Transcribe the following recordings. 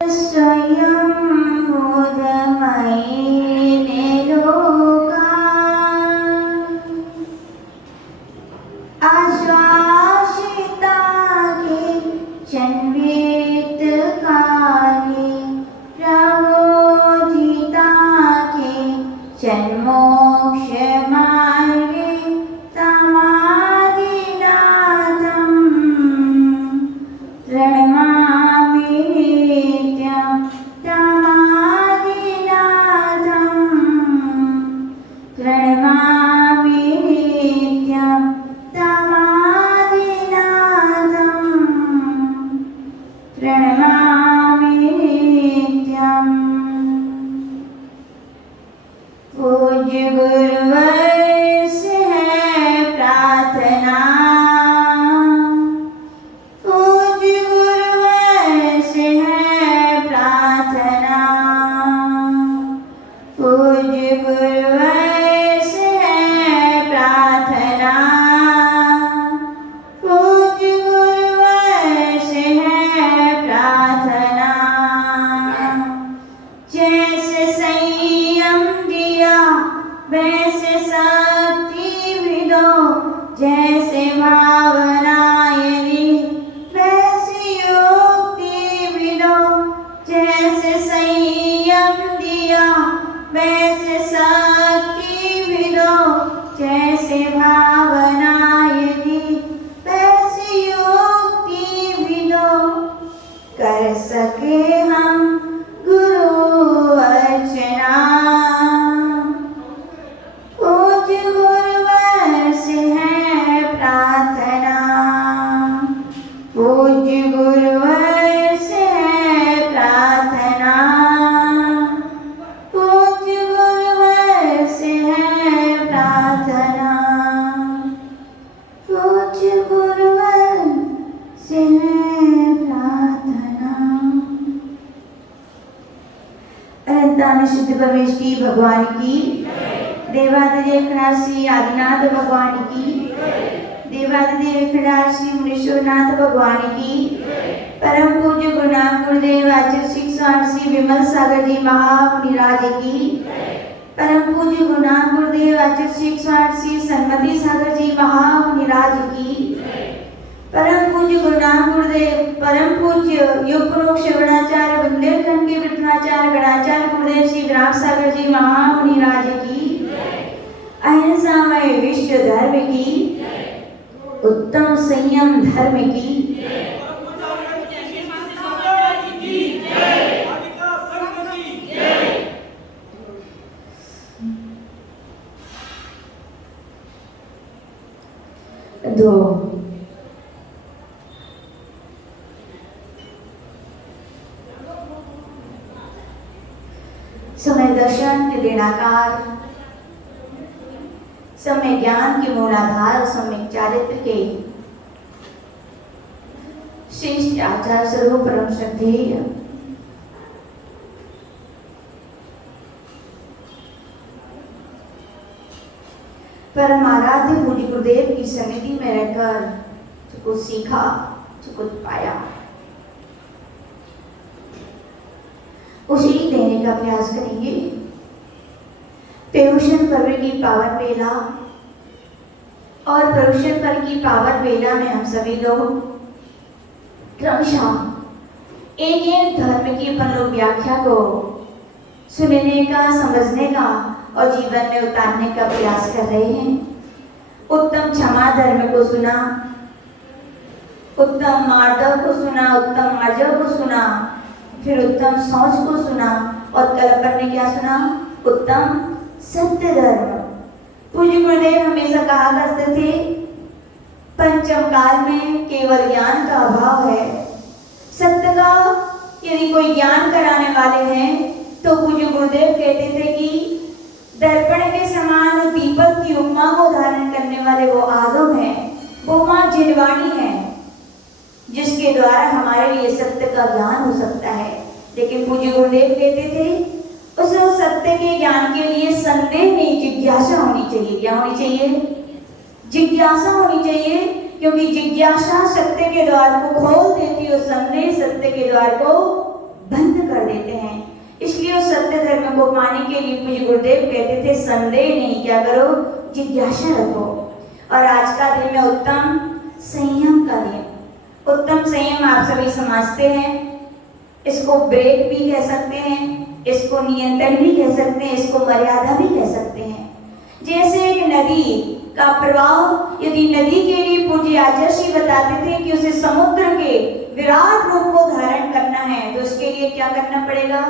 स्वयं बोधमयी लोका आश्वासिता के जन्मवेदकारी प्रबोधिता के जन्मोक्ष मार्गे तमादिनाथं प्रणमामि नित्यं तमादिनाथं प्रणमामि नित्यं तमादिनाथं प्रणमामि नित्यम्। पूज्य गुरुवर से है प्रार्थना, पूज्य गुरुवर से है प्रार्थना, पूज्य गुरुवर से है प्रार्थना, पूज्य गुरुवर से है प्रार्थना। जैसे संयम दिया वैसे शक्ति भी दो, जैसे भावनाएं दी वैसी युक्ति भी दो, जैसे संयम दिया वैसे शक्ति भी दो, जैसे भावनाएं दी वैसी युक्ति भी दो। कर सके हम गुरु अर्चना, पूज्य गुरुवर से है प्रार्थना, पूज्य गुरुवर से है प्रार्थना, पूज्य गुरुवर से है प्रार्थना, पूज्य गुरुवर से है प्रार्थना। अनंतान शुद्ध परमेष्टि भगवान की, देवादिदेव श्री आदिनाथ भगवान की, देवादिदेव श्री मुनीश्वरनाथ भगवान की, परम पूज्य गुरुनाम गुरुदेव आचार्य शिक्षार्थ श्री विमल सागर जी महामुनिराज की, परम पूज्य गुरुनाम गुरुदेव आचार्य शिक्षार्थ श्री सन्मति सागर जी महामुनिराज की, परम पूज्य गुरुनाम गुरुदेव परम पूज्य युगपुरुष श्रवणाचार्य बुंदेलखंड के विठलाचार्य गणाचार्य गुरुदेव श्री विराट सागर जी महामुनिराज की, अहिंसामय विश्व धर्म की, उत्तम संयम धर्म की, दो समय दर्शन के देनाकार, समय ज्ञान के मूलाधार, समय चारित्र के श्रेष्ठ आचार्य स्वरूप परम श्रद्धेय परम आराध्य पूज्य गुरुदेव की सन्निधि में रहकर जो कुछ सीखा, जो कुछ पाया, उसे ही देने का प्रयास करेंगे। प्रयोजन पर्व की पावन बेला और प्रयोजन पर्व की पावन बेला में हम सभी लोग क्रमशः एक एक धर्म की अपन लोग व्याख्या को सुनने का, समझने का और जीवन में उतारने का प्रयास कर रहे हैं। उत्तम क्षमा धर्म को सुना, उत्तम मार्दव को सुना, उत्तम आर्जव को सुना, फिर उत्तम शौच को सुना और कल अपन ने क्या सुना? उत्तम सत्य धर्म। पूज्य गुरुदेव हमेशा कहा करते थे, पंचम काल में केवल ज्ञान का अभाव है। सत्य का यदि कोई ज्ञान कराने वाले हैं तो पूज्य गुरुदेव कहते थे कि दर्पण के समान दीपक की उपमा को धारण करने वाले वो आदम है, वो माँ जिनवाणी है, जिसके द्वारा हमारे लिए सत्य का ज्ञान हो सकता है। लेकिन पूज्य गुरुदेव कहते थे उस सत्य के ज्ञान के लिए संदेह नहीं, जिज्ञासा होनी चाहिए। क्या होनी चाहिए? जिज्ञासा होनी चाहिए, क्योंकि जिज्ञासा सत्य के द्वार को खोल देती है और संदेह सत्य के द्वार को बंद पाने के लिए पूज्य गुरुदेव कहते थे संदेह नहीं, क्या करो, जिज्ञासा रखो। और आज का दिन है उत्तम संयम का दिन। उत्तम संयम आप सभी समझते हैं, इसको ब्रेक भी कह सकते हैं, इसको नियंत्रण भी कह सकते हैं, इसको मर्यादा भी कह सकते हैं। जैसे एक नदी का प्रवाह, यदि नदी के लिए पूज्य आचार्य जी बताते थे कि उसे समुद्र के विराट रूप को धारण करना है तो उसके लिए क्या करना पड़ेगा,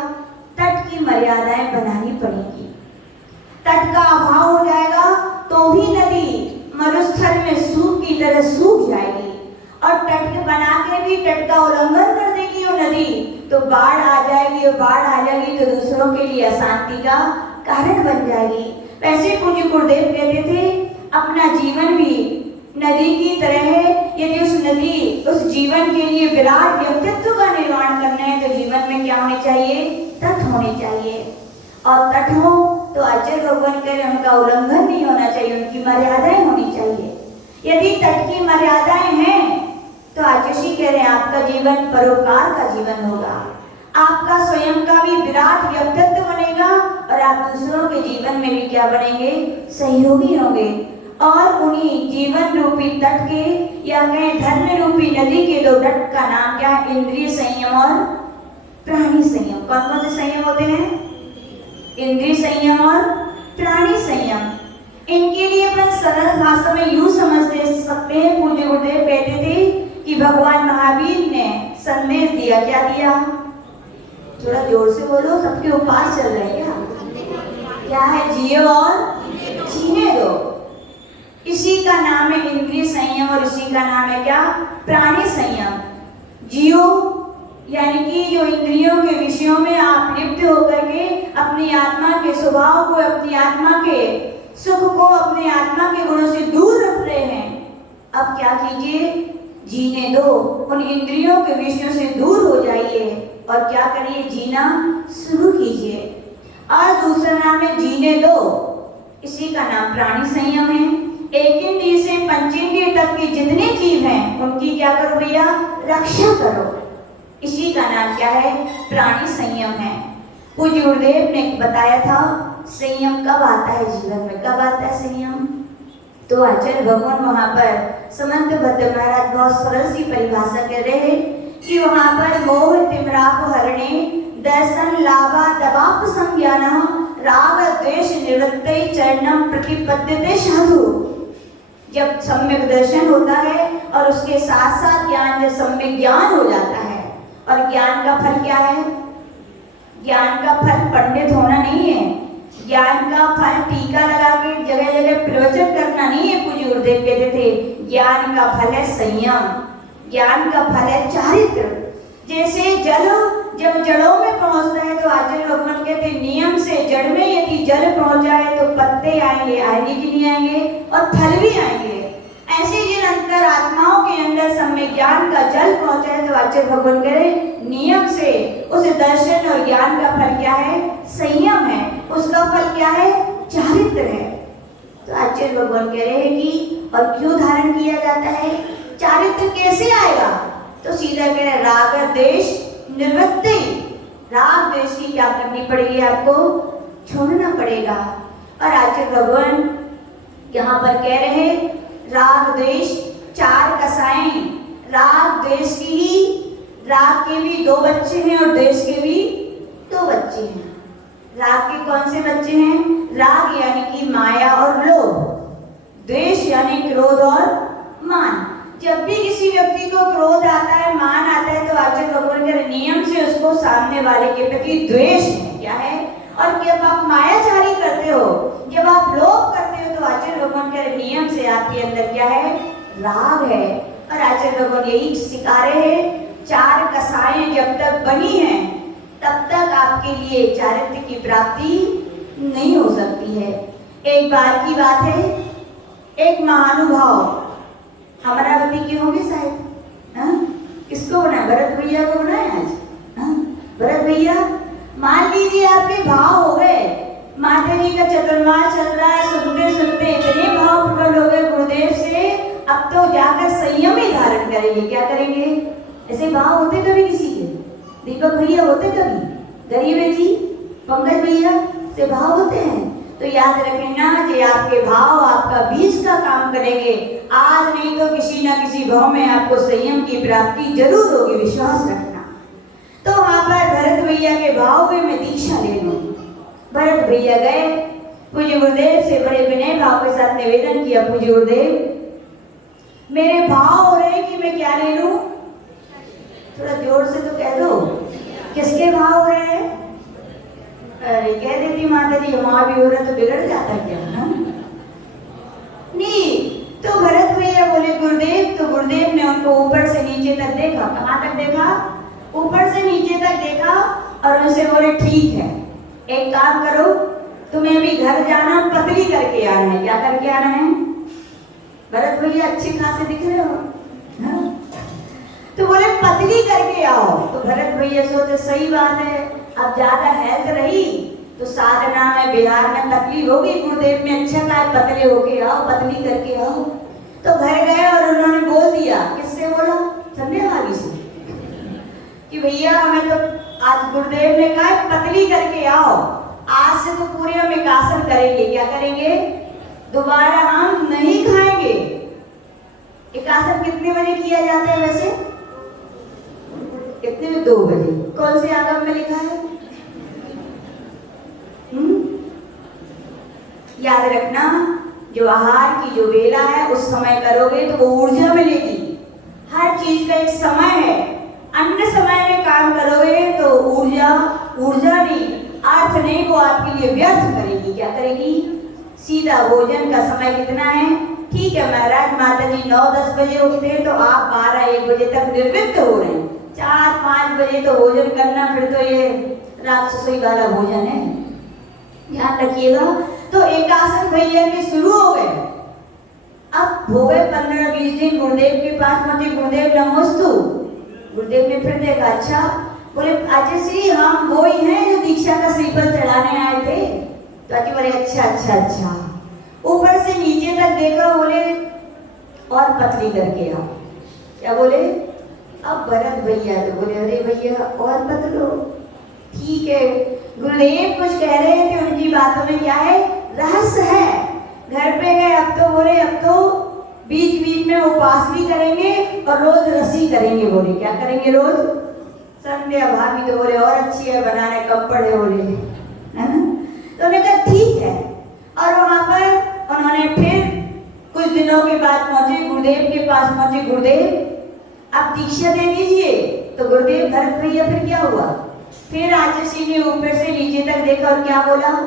तट की मर्यादाएं बनानी पड़ेगी। तट का अभाव हो जाएगा तो भी नदी मरुस्थल में सूख की तरह सूख जाएगी, और तट बना के भी तट का उल्लंघन कर देगी वो नदी तो बाढ़ आ जाएगी, और बाढ़ आ जाएगी तो दूसरों के लिए अशांति का कारण बन जाएगी। वैसे पूज्य गुरुदेव कहते थे अपना जीवन भी नदी की तरह है। यदि उस जीवन के लिए विराट व्यक्तित्व का निर्माण करना है तो जीवन में क्या होने चाहिए, तट होने चाहिए। और तट हो तो आचार्य भगवान कह रहे उनका उल्लंघन नहीं होना चाहिए, उनकी मर्यादाएं होनी चाहिए। यदि तट की मर्यादाएं हैं तो आचार्य जी कह रहे हैं आपका जीवन परोपकार का जीवन होगा, आपका स्वयं का भी विराट व्यक्तित्व बनेगा और आप दूसरों के जीवन में भी क्या बनेंगे, सहयोगी होंगे। और उन्हीं जीवन रूपी तट के या कहें धर्म रूपी नदी के दो तट का नाम क्या है, इंद्रिय संयम और प्राणी संयम। कौन कौन से संयम होते हैं, इंद्रिय संयम और प्राणी संयम। इनके लिए अपन सरल भाषा में यूं समझ सकते हैं, पूज्य गुरुदेव कहते थे कि भगवान महावीर ने संदेश दिया, क्या दिया, थोड़ा जोर से बोलो, सबके उपवास चल रहे हैं क्या है, जियो और जीने दो। इसी का नाम है इंद्रिय संयम और इसी का नाम है क्या, प्राणी संयम। जियो यानी कि जो इंद्रियों के विषयों में आप लिप्त होकर के अपनी आत्मा के स्वभाव को, अपनी आत्मा के सुख को, अपने आत्मा के गुणों से दूर रख रहे हैं, अब क्या कीजिए, जीने दो, उन इंद्रियों के विषयों से दूर हो जाइए और क्या करिए, जीना शुरू कीजिए। और दूसरा नाम है जीने दो, इसी का नाम प्राणी संयम है। एक इंद्रिय से पंचेंद्रिय तक के जितने जीव हैं उनकी क्या करो भैया, रक्षा करो, इसी का नाम क्या है, प्राणी संयम है। पूज्य गुरुदेव ने बताया था संयम कब आता है जीवन में, कब आता है संयम, तो आचार्य भगवान वहां पर समंत भद्र महाराज बहुत सरल सी परिभाषा कर रहे हैं कि वहां पर मोह तिमराप हरणे दर्शन लाभा दबाप संज्ञान राग द्वेष निवृत्ते चरणम प्रतिपद्यते साधु। जब सम्यक दर्शन होता है और उसके साथ साथ ज्ञान, जब सम्यक ज्ञान हो जाता है, और ज्ञान का फल क्या है, ज्ञान का फल पंडित होना नहीं है, ज्ञान का फल टीका लगा के जगह जगह प्रवचन करना नहीं है। पूज्य गुरुदेव कहते थे ज्ञान का फल है संयम, ज्ञान का फल है चारित्र। जैसे जल जब जड़ों में पहुंचता है तो आचार्य भगवान कहते नियम से जड़ में यदि जल पहुंच जाए तो पत्ते आएंगे, आएंगे कि नहीं आएंगे, और फल भी आएंगे। ऐसे जिन अंतर आत्माओं के अंदर सम्यक ज्ञान का जल पहुंचा है तो आचार्य भगवान कह रहे नियम से उस दर्शन और ज्ञान का फल क्या है, संयम है, उसका फल क्या है, चारित्र है। तो आचार्य भगवान कह रहे हैं कि और क्यों धारण किया जाता है, चारित्र कैसे आएगा, तो सीधा कह रहे राग द्वेष निवृत्ति, राग द्वेष की क्या करनी पड़ेगी, आपको छोड़ना पड़ेगा। और आचार्य भगवान यहाँ पर कह रहे राग द्वेष चार कसाएं, राग द्वेष की ही, राग के भी दो बच्चे हैं और द्वेष के भी दो बच्चे हैं। राग के कौन से बच्चे हैं, राग यानी कि माया और लोभ, द्वेष यानी क्रोध और मान। जब भी किसी व्यक्ति को क्रोध आता है, मान आता है, तो आचार्य भगवान के नियम से उसको सामने वाले के प्रति द्वेष है, क्या है। और जब आप मायाचारी करते हो, जब आप लोभ करते हो, तो आचार्य भगवान के नियम से आपके अंदर क्या है, राग है। और आचार्य भगवान यही सिखा रहे हैं, चार कसाएं जब तक बनी हैं तब तक आपके लिए चारित्र की प्राप्ति नहीं हो सकती है। एक बार की बात है, एक महानुभाव अमरावती के होंगे शायद, किसको बनाया, भरत भैया को बनाया आज, भरत भैया। मान लीजिए आपके भाव हो गए, माता जी का चतुर्मास चल रहा है, सुनते सुनते इतने भाव प्रबल हो गए गुरुदेव से, अब तो जाकर संयम ही धारण करेंगे। क्या करेंगे, ऐसे भाव होते कभी किसी के, दीपक भैया होते कभी, गरीब है जी पंकज भैया से भाव होते हैं। तो याद रखना कि आपके भाव आपका बीज का काम करेंगे। आज नहीं तो किसी ना किसी भाव में आपको संयम की प्राप्ति जरूर होगी, विश्वास रखना। तो वहां पर भरत भैया के भाव में मैं दीक्षा ले लूं। भरत भैया गए, पूज्य गुरुदेव से बड़े विनय भाव के साथ निवेदन किया, पूज्य गुरुदेव मेरे भाव हो रहे कि मैं क्या ले लूं? थोड़ा जोर से तो कह दो, किसके भाव हो रहे हैं? अरे कह देती माता जी हमारा भी हो रहा तो बिगड़ जाता क्या? नहीं, तो भरत भैया बोले गुरुदेव। तो गुरुदेव ने उनको ऊपर से नीचे तक देखा। कहाँ तक देखा? ऊपर से नीचे तक देखा और उनसे बोले ठीक है, एक काम करो, तुम्हें भी घर जाना, पतली करके आना है। क्या करके आना है? भरत भैया अच्छे खासे दिख रहे हो, हाँ? तो बोले पतली करके आओ। तो भरत भैया सोचे सही बात है, अब ज्यादा हेल्थ रही तो साधना में बिहार में तकलीफ होगी। गुरुदेव ने अच्छा कहा पतले होके आओ, पतली करके आओ। तो घर गए और उन्होंने बोल दिया, किससे बोला? संध्या भाभी से, कि भैया हमें तो आज गुरुदेव ने कहा पतली करके आओ, आज से तो पूरे हम एकासन करेंगे। क्या करेंगे? दोबारा हम नहीं खाएंगे। एकासन कितने बजे किया जाता है वैसे? कितने में? 2 बजे। कौन से आगम में लिखा है? याद रखना, जो आहार की जो वेला है उस समय करोगे तो वो ऊर्जा मिलेगी। हर चीज का एक समय है, अन्य समय में काम करोगे तो ऊर्जा नहीं, अर्थ नहीं, वो आपके लिए व्यर्थ करेगी। क्या करेगी? सीधा भोजन का समय कितना है? ठीक है महाराज, माता जी 9-10 बजे उठते तो आप 12-1 बजे तक निर्वृत्त हो रहे हैं। 4-5 बजे तो भोजन करना, फिर तो ये राक्षसी वाला भोजन है, ध्यान रखिएगा। तो एकासन भैया के शुरू हो गए। अब हो गए 15-20 दिन, गुरुदेव के पास पहुंचे। गुरुदेव नमोस्तु। गुरुदेव ने फिर देखा, अच्छा, बोले आचार्य श्री हम वो ही हैं जो दीक्षा का श्रीफल चढ़ाने आए थे। तो आचार्य बोले अच्छा। ऊपर से नीचे तक देखा, बोले और पतली करके आओ। क्या बोले? अब भरत भैया तो बोले अरे भैया और पतलो। ठीक है, गुरुदेव कुछ कह रहे थे, उनकी बातों में क्या है? रहस्य है। घर पे गए, अब तो बोले अब तो बीच बीच में उपवास भी करेंगे और रोज रसी करेंगे। बोले क्या करेंगे? रोज। संध्या भाभी तो बोले और अच्छी है, बनाने कम पड़े, बोले है ना। तो उन्होंने कहा ठीक है, और वहां पर उन्होंने फिर कुछ दिनों के बाद पहुंचे, गुरुदेव के पास पहुंचे। गुरुदेव अब दीक्षा दे दीजिए। तो गुरुदेव भरत भैया फिर क्या हुआ? फिर आचार्य ने ऊपर से नीचे तक देखा और क्या बोला?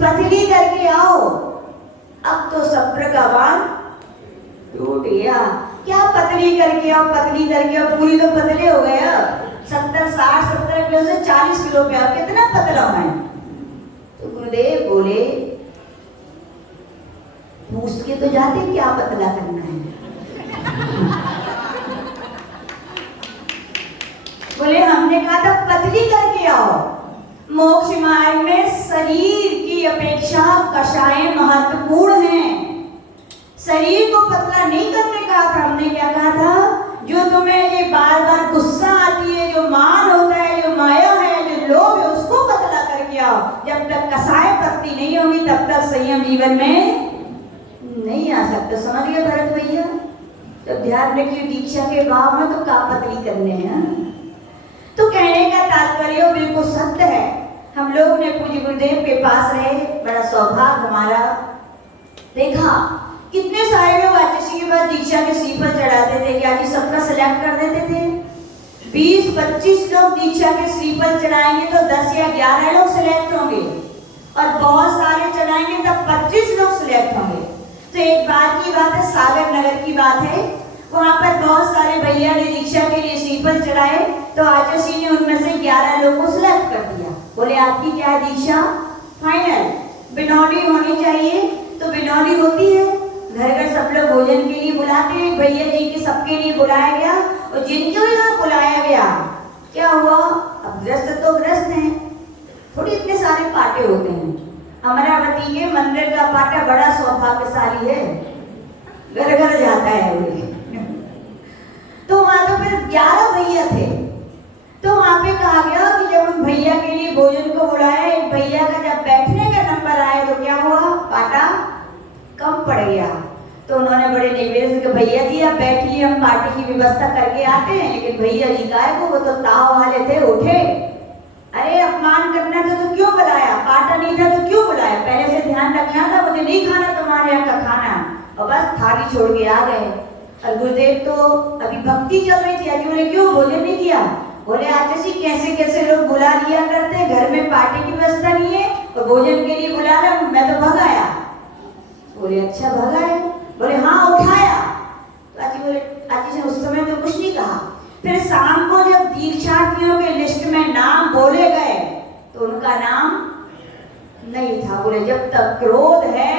पतली करके आओ। अब तो सब्र का बांध टूट गया। क्या पतली करके आओ, पतली करके आओ, पूरी तो पतले हो गए। अब 70-60-70 किलो से 40 किलो पे आप कितना पतला है? तो गुरुदेव बोले पूछ के तो जाते क्या पतला करना है। बोले हमने कहा था पतली करके आओ। मोक्ष मार्ग में शरीर की अपेक्षा कषाय महत्वपूर्ण हैं। शरीर को पतला नहीं करने कहा था हमने। क्या कहा था? जो तुम्हें ये बार बार गुस्सा आती है, जो मान होता है, जो माया है, जो लोभ है, उसको पतला करके आओ। जब तक कषाय पतली नहीं होगी तब तक संयम जीवन में नहीं आ सकता। समझ गए भरत भैया? तो ध्यान रखिए, दीक्षा के भाव में तो का पतली करने हैं। तो कहने का तात्पर्य बिल्कुल सत्य है। हम लोग ने पूज्य गुरुदेव के पास रहे, बड़ा सौभाग्य हमारा। देखा कितने सारे लोग आचार्य के बाद दीक्षा के श्रीफल चढ़ाते थे। क्या जी सबका सिलेक्ट कर देते थे? 20-25 लोग दीक्षा के श्रीफल चढ़ाएंगे तो 10 या 11 लोग सिलेक्ट होंगे, और बहुत सारे चढ़ाएंगे तब 25 लोग सिलेक्ट होंगे। तो एक बात की बात है, सागर नगर की बात है, वहां पर बहुत सारे भैया ने दीक्षा के लिए श्रीफल चढ़ाए, तो आचार्य ने उनमें से 11 लोगों को सिलेक्ट कर दिया। बोले आपकी क्या है दीक्षा? फाइनल। बिनौली होनी चाहिए, तो बिनौली होती है। घर घर सब लोग भोजन के लिए बुलाते हैं, भैया जी के सबके लिए बुलाया गया, और जिनको यहाँ बुलाया गया क्या हुआ? अब ग्रस्त तो ग्रस्त हैं, थोड़ी इतने सारे पाटे होते हैं। अमरावती के मंदिर का पाटा बड़ा सौभाग्यशाली है, घर घर जाता है। तो वहां तो फिर 11 भैया थे। तो वहां पे कहा गया कि जब उन हम पार्टी की व्यवस्था करके आते हैं, लेकिन भैया जी काय को, वो तो ताव वाले थे, उठे, अरे अपमान करना था तो क्यों बुलाया, पार्टा नहीं था तो क्यों बुलाया, पहले से ध्यान रखना था, मुझे नहीं खाना तुम्हारे यहाँ का खाना, और बस थाली छोड़ के आ गए। और गुरुदेव तो अभी भक्ति चल रही थी, आज बोले क्यों भोजन नहीं किया, बोले आचार्य जी कैसे कैसे लोग बुला लिया करते, घर में पार्टी की व्यवस्था नहीं है और भोजन के लिए बुला रहा, मैं तो भग आया। बोले अच्छा भग आए, बोले हाँ उठाया, तो आजी बोले आजी से उस समय तो कुछ नहीं कहा। फिर शाम को जब दीक्षार्थियों के लिस्ट में नाम बोले गए तो उनका नाम नहीं था। बोले जब तक क्रोध है,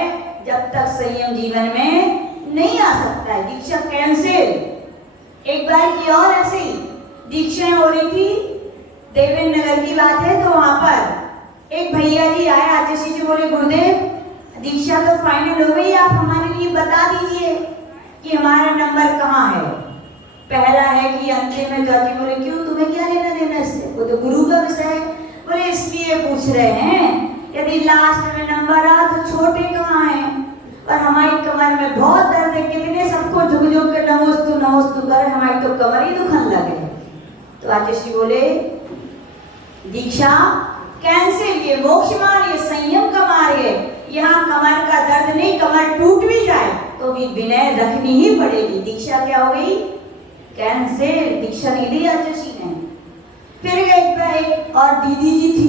जब तक संयम जीवन में नहीं आ सकता है, दीक्षा कैंसिल। एक बार की और ऐसे ही दीक्षाएं हो रही थी, देवेंद्र नगर की बात है, तो वहां पर एक भैया जी आए आचार्य जी, बोले गुरुदेव दीक्षा तो फाइनल हो गई, आप हमारे लिए बता दीजिए कि हमारा नंबर कहाँ है, पहला है कि अंतिम में। तो बोले क्यों, तुम्हें क्या लेना देना इससे, वो तो गुरु का विषय है। बोले इसलिए पूछ रहे हैं, यदि लास्ट में नंबर आ तो छोटे कहाँ हैं, और हमारी कमर में बहुत दर्द है, कितने सबको झुक झुक के नमोस्तु कर, हमारी तो कमर ही दुखन लगे। तो आचार्य बोले दीक्षा कैंसिल, ये मोक्ष मार्ग, ये संयम का मार्ग है, यहाँ कमर का दर्द नहीं, कमर टूट भी जाए तो भी विनय रखनी ही पड़ेगी। दीक्षा क्या हो गई, कैंसिल, दीक्षा नहीं दी आचार्य ने। फिर एक और दीदी जी थी,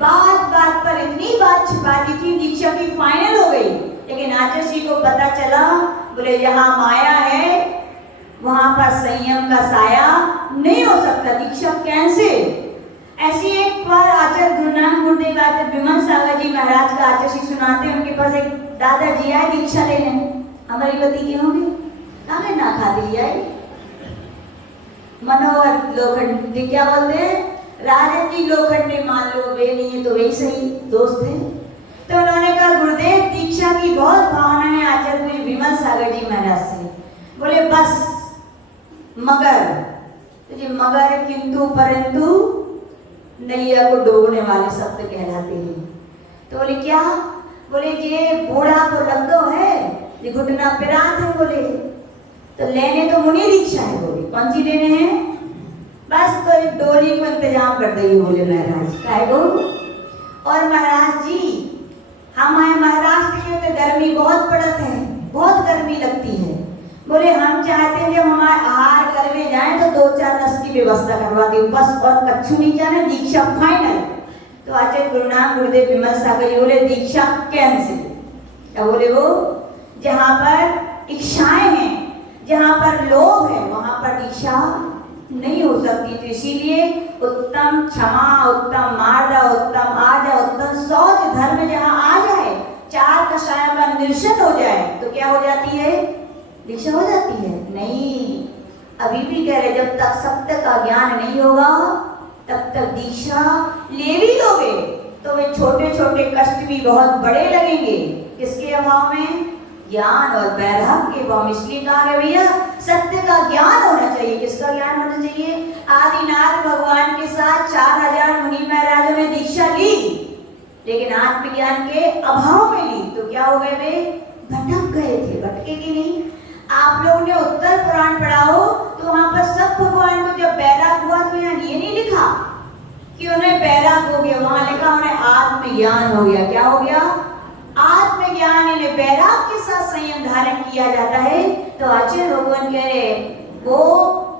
बात बात पर इतनी बात छिपा दी थी, दीक्षा की फाइनल हो गई, लेकिन आचार्य को पता चला, बोले जहाँ माया है वहां पर संयम का साया नहीं हो सकता, दीक्षा कैंसिल। ऐसी एक बार आचार्य गुरु नानक गुरुदेव आचार्य विमल सागर जी महाराज का आचार्य सुनाते हैं, उनके पास एक दादाजी आए दीक्षा लेने, हमारी पति की होंगे कहाँ ना खाती आई, मनोहर लोखंडे क्या बोलते हैं, राजन जी लोखंडे मान लो, वे नहीं है तो वे सही दोस्त है। तो उन्होंने कहा गुरुदेव दीक्षा की बहुत भावना है आचार्य विमल सागर जी महाराज से। बोले बस मगर, तो ये मगर किंतु परंतु नैया को डूबने वाले शब्द कहलाते हैं। तो बोले क्या, बोले ये बूढ़ा तो लगदो है, ये घुटना पिरात है, बोले तो लेने तो मुनि दीक्षा है, बोले कौन सी लेने हैं, बस तो एक डोली को इंतजाम कर देगी, बोले महाराज काय को। और महाराज जी हम आए महाराष्ट्र में तो गर्मी बहुत पड़त है, बहुत गर्मी लगती है, बोले हम चाहते हैं जब हमारे आहार करने जाए तो 2-4 रस की व्यवस्था करवा दी, बस और कच्छू नहीं जाने, दीक्षा फाइनल। तो आचार्य गुरु नानक गुरुदेव विमल सागर जी बोले दीक्षा कैंसिल। क्या बोले वो, जहाँ पर इच्छाएं हैं, जहाँ पर लोभ है, वहां पर दीक्षा नहीं हो सकती। तो इसीलिए उत्तम क्षमा, उत्तम मार्ग, उत्तम आजा, उत्तम शौच धर्म जहाँ आ जाए, 4 कषायों का निर्शन हो जाए तो क्या हो जाती है, दीक्षा हो जाती है। नहीं, अभी भी कह रहे जब तक सत्य का ज्ञान नहीं होगा तब तक दीक्षा ले भी लोगे तो वे छोटे छोटे कष्ट भी बहुत बड़े लगेंगे। किसके अभाव में, ज्ञान और वैराग्य के अभाव। इसलिए कहा गया भैया सत्य का ज्ञान होना चाहिए। किसका ज्ञान होना चाहिए, आदिनाथ भगवान के साथ 4000 मुनि महाराजों ने दीक्षा ली, लेकिन आत्मज्ञान के अभाव में ली तो क्या हो गए, वे भटक गए थे। भटके कि नहीं, आप लोगों ने उत्तर पुराण पढ़ा हो तो वहां पर सब भगवान को जब बैराग हुआ तो यहाँ ये नहीं लिखा कि उन्हें बैराग हो गया, वहां लिखा उन्हें आत्मज्ञान हो गया। क्या हो गया, आत्मज्ञान। इन्हें बैराग के साथ संयम धारण किया जाता है। तो आचार्य भगवान कह रहे वो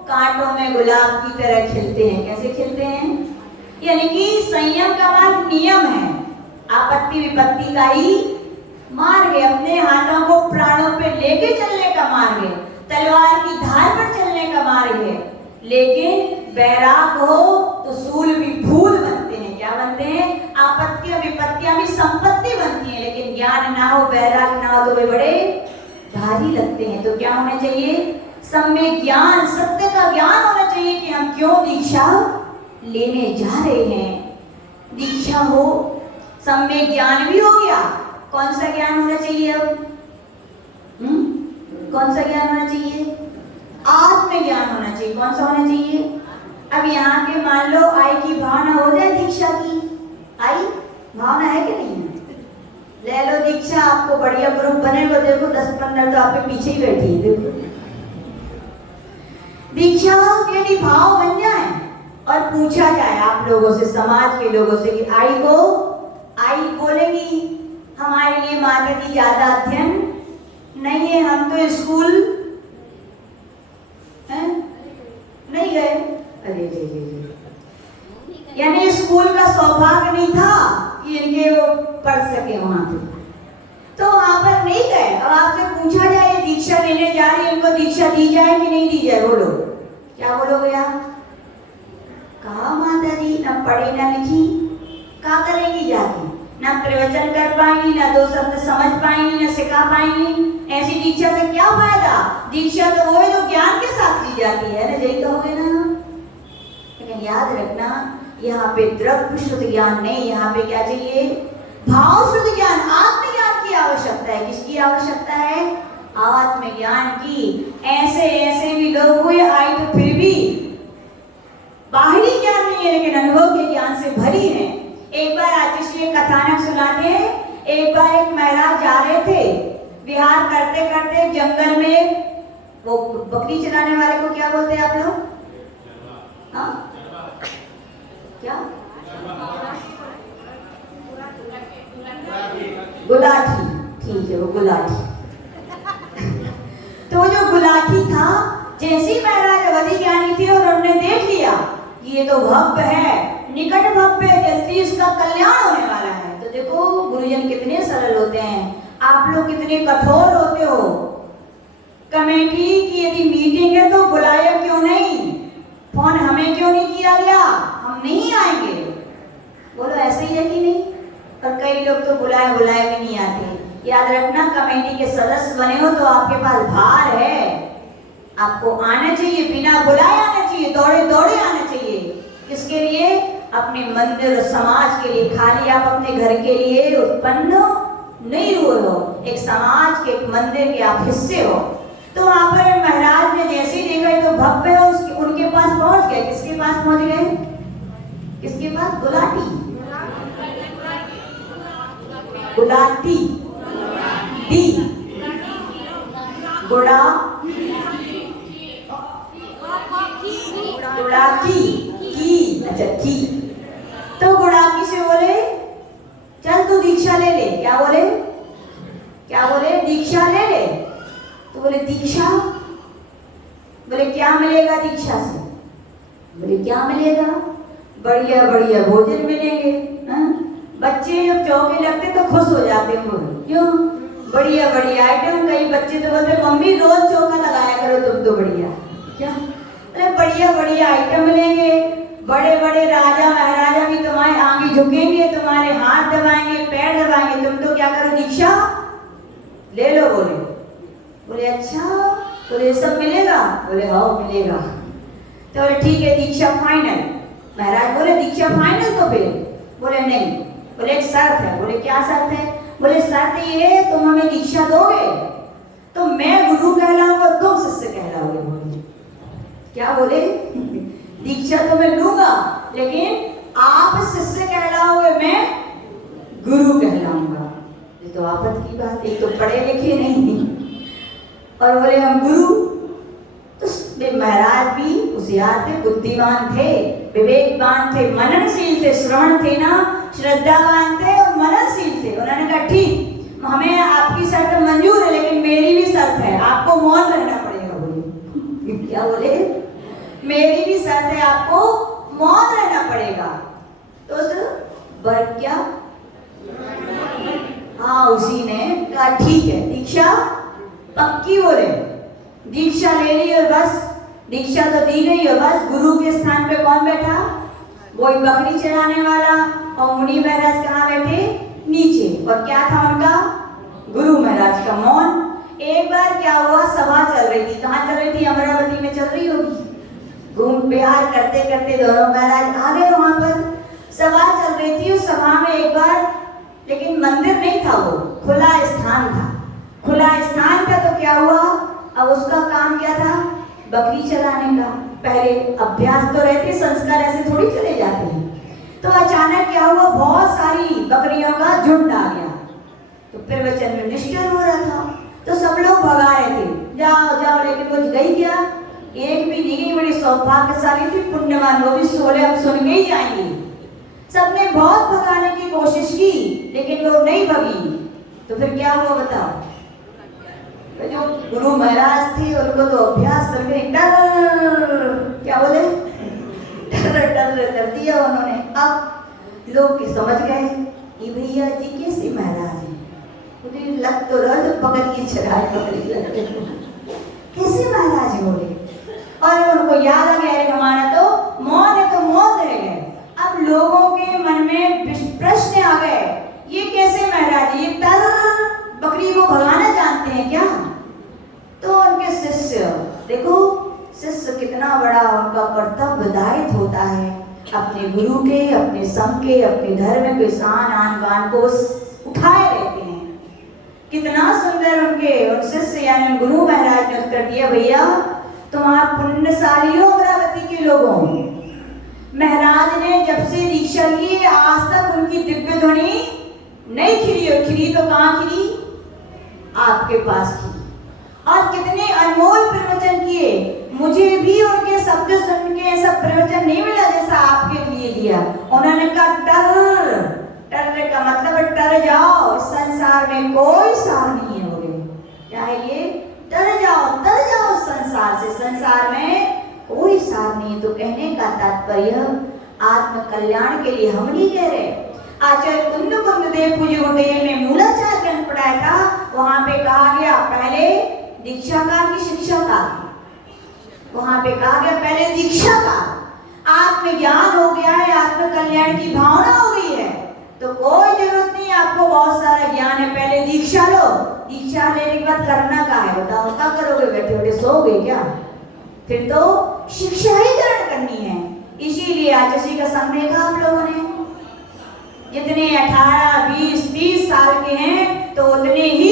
कांटों में गुलाब की तरह खिलते हैं। कैसे खिलते हैं, यानी कि संयम का मार्ग नियम है, आपत्ति विपत्ति का ही मार्ग है, अपने हाथों को प्राणों पे लेके चलने का मार्ग है, तलवार की धार पर चलने का मार्ग है। लेकिन बैराग हो तो सूल भी फूल बनते हैं। क्या बनते हैं, आपत्तियां विपत्तियां भी संपत्ति बनती हैं। लेकिन ज्ञान ना हो, बैराग ना हो तो वे बड़े भारी लगते हैं। तो क्या होना चाहिए, सम्यक ज्ञान, सत्य का ज्ञान होना चाहिए कि हम क्यों दीक्षा लेने जा रहे हैं। दीक्षा हो, सम्यक ज्ञान भी हो गया। कौन सा ज्ञान होना चाहिए अब, कौन सा ज्ञान होना चाहिए, आत्मज्ञान होना चाहिए। कौन सा होना चाहिए, अब यहाँ के मान लो आई की भावना हो जाए, दीक्षा की आई भावना है कि नहीं, ले लो दीक्षा, आपको बढ़िया ग्रुप बनेगा, देखो 10-15 तो आपके पीछे ही बैठी है, देखो। दीक्षा के लिए भाव बन जाए और पूछा जाए आप लोगों से, समाज के लोगों से कि आई बोलेगी हमारे लिए माता जी ज्यादा अध्ययन नहीं है, हम तो स्कूल नहीं गए। अरे यानी स्कूल का सौभाग्य नहीं था कि इनके वो पढ़ सके वहां पे, तो वहां पर नहीं गए। अब आपसे पूछा जाए दीक्षा लेने जा रही है, इनको दीक्षा दी जाए कि नहीं दी जाए, बोलो क्या बोलोगे आप? कहा माता जी ना पढ़ी ना लिखी, क्या करेंगी जाके, ना प्रवचन कर पाएंगी, ना 2 शब्द समझ पाएंगी, ना सिखा पाएंगी। ऐसी दीक्षा से क्या फायदा? दीक्षा तो वो है जो ज्ञान के साथ ली जाती है ना, यही कहोगे ना। लेकिन याद रखना, यहाँ पे द्रव्य शुद्ध ज्ञान नहीं, यहाँ पे क्या चाहिए? भाव शुद्ध ज्ञान, आत्मज्ञान की आवश्यकता है। किसकी आवश्यकता है? आत्मज्ञान की। ऐसे भी लोग हुए आई तो फिर भी बाहरी ज्ञान नहीं है, लेकिन अनुभव के ज्ञान से भरी है। एक बार आतिशी कथानक सुनाते हैं। एक बार एक महाराज जा रहे थे, विहार करते करते जंगल में, वो बकरी चलाने वाले को क्या बोलते हैं आप लोग? हाँ क्या? गुलाठी, ठीक है, वो गुलाठी। तो वो जो गुलाठी था, जैसे महाराज अवधि ज्ञानी थे और उन्होंने देख लिया ये तो भव्य है, निकट भव्य है, जल्दी इसका कल्याण होने वाला है। तो देखो गुरुजन कितने सरल होते हैं, आप लोग कितने कठोर होते हो। कमेटी की यदि मीटिंग है तो बुलाया क्यों नहीं? फोन हमें क्यों नहीं किया गया? हम नहीं आएंगे। बोलो ऐसे ही है कि नहीं? और कई लोग तो बुलाए भी नहीं आते। याद रखना, कमेटी के सदस्य बने हो तो आपके पास भार है, आपको आना चाहिए, बिना बुलाए आना चाहिए, दौड़े दौड़े आना चाहिए। किसके लिए? अपने मंदिर समाज के लिए। खाली आप अपने घर के लिए उत्पन्न नहीं हुए हो, एक समाज के, एक मंदिर के आप हिस्से हो। तो वहां पर महाराज ने जैसे ही देखा तो भव्य हो, उनके पास पहुंच गए। किसके पास पहुंच गए? किसके पास? गुलाटी, गुलाटी दी, गुड़ा, गुड़ाकी की, अच्छा की। तो गुड़ाकी से बोले चल तू दीक्षा ले ले। क्या बोले? क्या बोले? दीक्षा ले ले। तो बोले दीक्षा? बोले क्या मिलेगा दीक्षा से? बोले क्या मिलेगा? बढ़िया बढ़िया भोजन मिलेंगे। बच्चे जब चौके लगते तो खुश हो जाते हैं, बोले क्यों? बढ़िया बढ़िया आइटम। कई बच्चे तो बोलते मम्मी रोज चौका लगाया करो तुम तो, बढ़िया क्या? अरे बढ़िया बढ़िया आइटम मिलेंगे, बड़े बड़े राजा महाराजा भी तुम्हारे आगे झुकेंगे, तुम्हारे हाथ दबाएंगे, पैर दबाएंगे, तुम तो क्या करो? दीक्षा ले लो। बोले बोले अच्छा, बोले सब मिलेगा? बोले हाँ मिलेगा। तो बोले ठीक है दीक्षा फाइनल। महाराज बोले दीक्षा फाइनल? तो फिर बोले नहीं, बोले एक शर्त है। बोले क्या शर्त है? बोले शर्त ये है तुम हमें दीक्षा दोगे तो मैं गुरु कहलाऊंगा, तुम शिष्य कहलाओगे। बोले क्या? बोले दीक्षा तो मैं लूंगा लेकिन आप शिष्य कहलाओगे, मैं गुरु कहलाऊंगा। ये तो आफत की बात है, तो पढ़े लिखे नहीं। और बोले हम गुरु। तो महाराज भी होशियार थे, बुद्धिमान थे, विवेकवान थे, मननशील थे, श्रवण थे ना, श्रद्धावान थे और मननशील थे। उन्होंने कहा ठीक, हमें आपकी शर्त मंजूर है, लेकिन मेरी भी शर्त है, आपको मौन रहना पड़ेगा। बोले क्या? बोले मेरी भी शर्त है, आपको मौन रहना पड़ेगा। तो वर क्या? हाँ उसी ने कहा ठीक है दीक्षा पक्की। बोले दीक्षा ले ली और बस, दीक्षा तो दी गई और बस गुरु के स्थान पे कौन बैठा? वही बकरी चलाने वाला। और मुनि महाराज कहाँ बैठे? नीचे। और क्या था उनका? गुरु महाराज का मौन। एक बार क्या हुआ, सभा चल रही थी। कहाँ चल रही थी? अमरावती में चल रही होगी। घूम बिहार करते करते दोनों महाराज आ गए वहां पर। सभा चल रही थी, उस सभा में एक बार, लेकिन मंदिर नहीं था, वो खुला स्थान था। खुला स्थान था तो क्या हुआ, अब उसका काम क्या था? बकरी चलाने का। पहले अभ्यास तो रहते, संस्कार ऐसे थोड़ी चले जाते हैं। तो अचानक क्या हुआ, बहुत सारी बकरियों का झुंड आ गया। प्रवचन में डिस्टर्ब हो रहा था, तो सब लोग भगा रहे थे, जाओ जाओ, लेकिन कुछ गई क्या? एक भी नहीं गई। बड़ी सौभाग्यशाली थी, पुण्यवान, वो भी 16 अब सुन के ही जाएंगी। सबने बहुत भगाने की कोशिश की, लेकिन वो नहीं भगी। तो फिर क्या हुआ बताओ? तो जो गुरु महाराज थे उनको तो अभ्यास करके क्या बोले, डर कर दिया उन्होंने। अब लोग समझ गए कि भैया जी कैसे महाराज हैं, मुझे लग तो रहा जो पकड़ की चढ़ाई पकड़ी कैसे महाराज है बोले। और उनको याद आ गया, हमारा तो मौत है तो मौत रह गए। अब लोगों के मन में प्रश्न आ गए, ये कैसे महाराज, ये बकरी को भगाना जानते हैं क्या? तो उनके शिष्य, देखो शिष्य कितना बड़ा उनका कर्तव्यदायित होता है, अपने गुरु के, अपने संघ के, अपने धर्म के शान आन बान को उठाए रहते हैं। कितना सुंदर उनके उन शिष्य यानी गुरु महाराज ने उत्तर दिया, भैया तुम्हारा पुण्यशाली हो अमरावती के लोगों, महाराज ने जब से दीक्षा ली आज तक उनकी दिव्य ध्वनि नहीं खिली, और खिली तो कहाँ खिली? आपके पास की। और कितने अनमोल प्रवचन किए, मुझे भी उनके शब्द सुन के ऐसा प्रवचन नहीं मिला जैसा आपके लिए दिया। उन्होंने कहा टर का मतलब डर जाओ, संसार में कोई सार नहीं है। बोले क्या है ये? डर जाओ संसार से, संसार में कोई सार नहीं। तो कहने का तात्पर्य आत्म कल्याण के लिए हम नहीं कह रहे। आचार्य कुंद देव पूज्य गुरुदेव ने मूलाचार ग्रंथ पढ़ाया था, वहां पे कहा गया पहले दीक्षा काल की शिक्षा का, वहां पे कहा गया पहले दीक्षा का। आत्मज्ञान हो गया है, आत्म कल्याण की भावना हो गई है, तो कोई जरूरत नहीं आपको बहुत सारा ज्ञान है, पहले दीक्षा लो। दीक्षा लेने के बाद करना क्या है बताओ? क्या करोगे? बैठे बैठे सोओगे क्या? फिर तो शिक्षा ही ग्रहण करनी है। इसीलिए आचार्य का संग देखा आप लोगों ने, जितने 18, 20, 30 साल के हैं तो उतने ही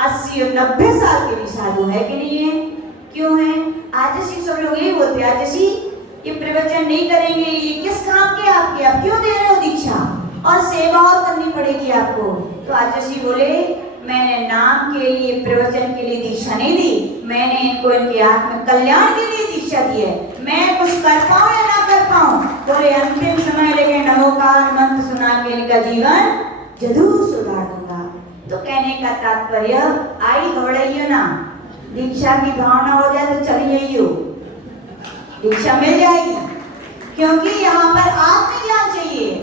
80 और 90 साल के भी साधु है कि नहीं है? क्यों है? आचार्य सब लोग यही बोलते हैं, आचार्य ये प्रवचन नहीं करेंगे, ये किस काम के आपके, आप क्यों दे रहे हो दीक्षा, और सेवा और करनी पड़ेगी आपको। तो आचार्य बोले मैंने नाम के लिए, प्रवचन के लिए दीक्षा नहीं दी, मैंने इनको इनके आत्म कल्याण के लिए दीक्षा दी है। मैं कुछ कर पाऊं या ना कर पाऊं, बोले अंतिम समय लेके नमोकार मंत्र सुना के इनका जीवन जरूर सुधार दूंगा। तो कहने का तात्पर्य आई घबराइयो ना, दीक्षा की भावना हो जाए तो चलिए हो, दीक्षा मिल जाएगी। क्योंकि यहाँ पर आत्मज्ञान चाहिए,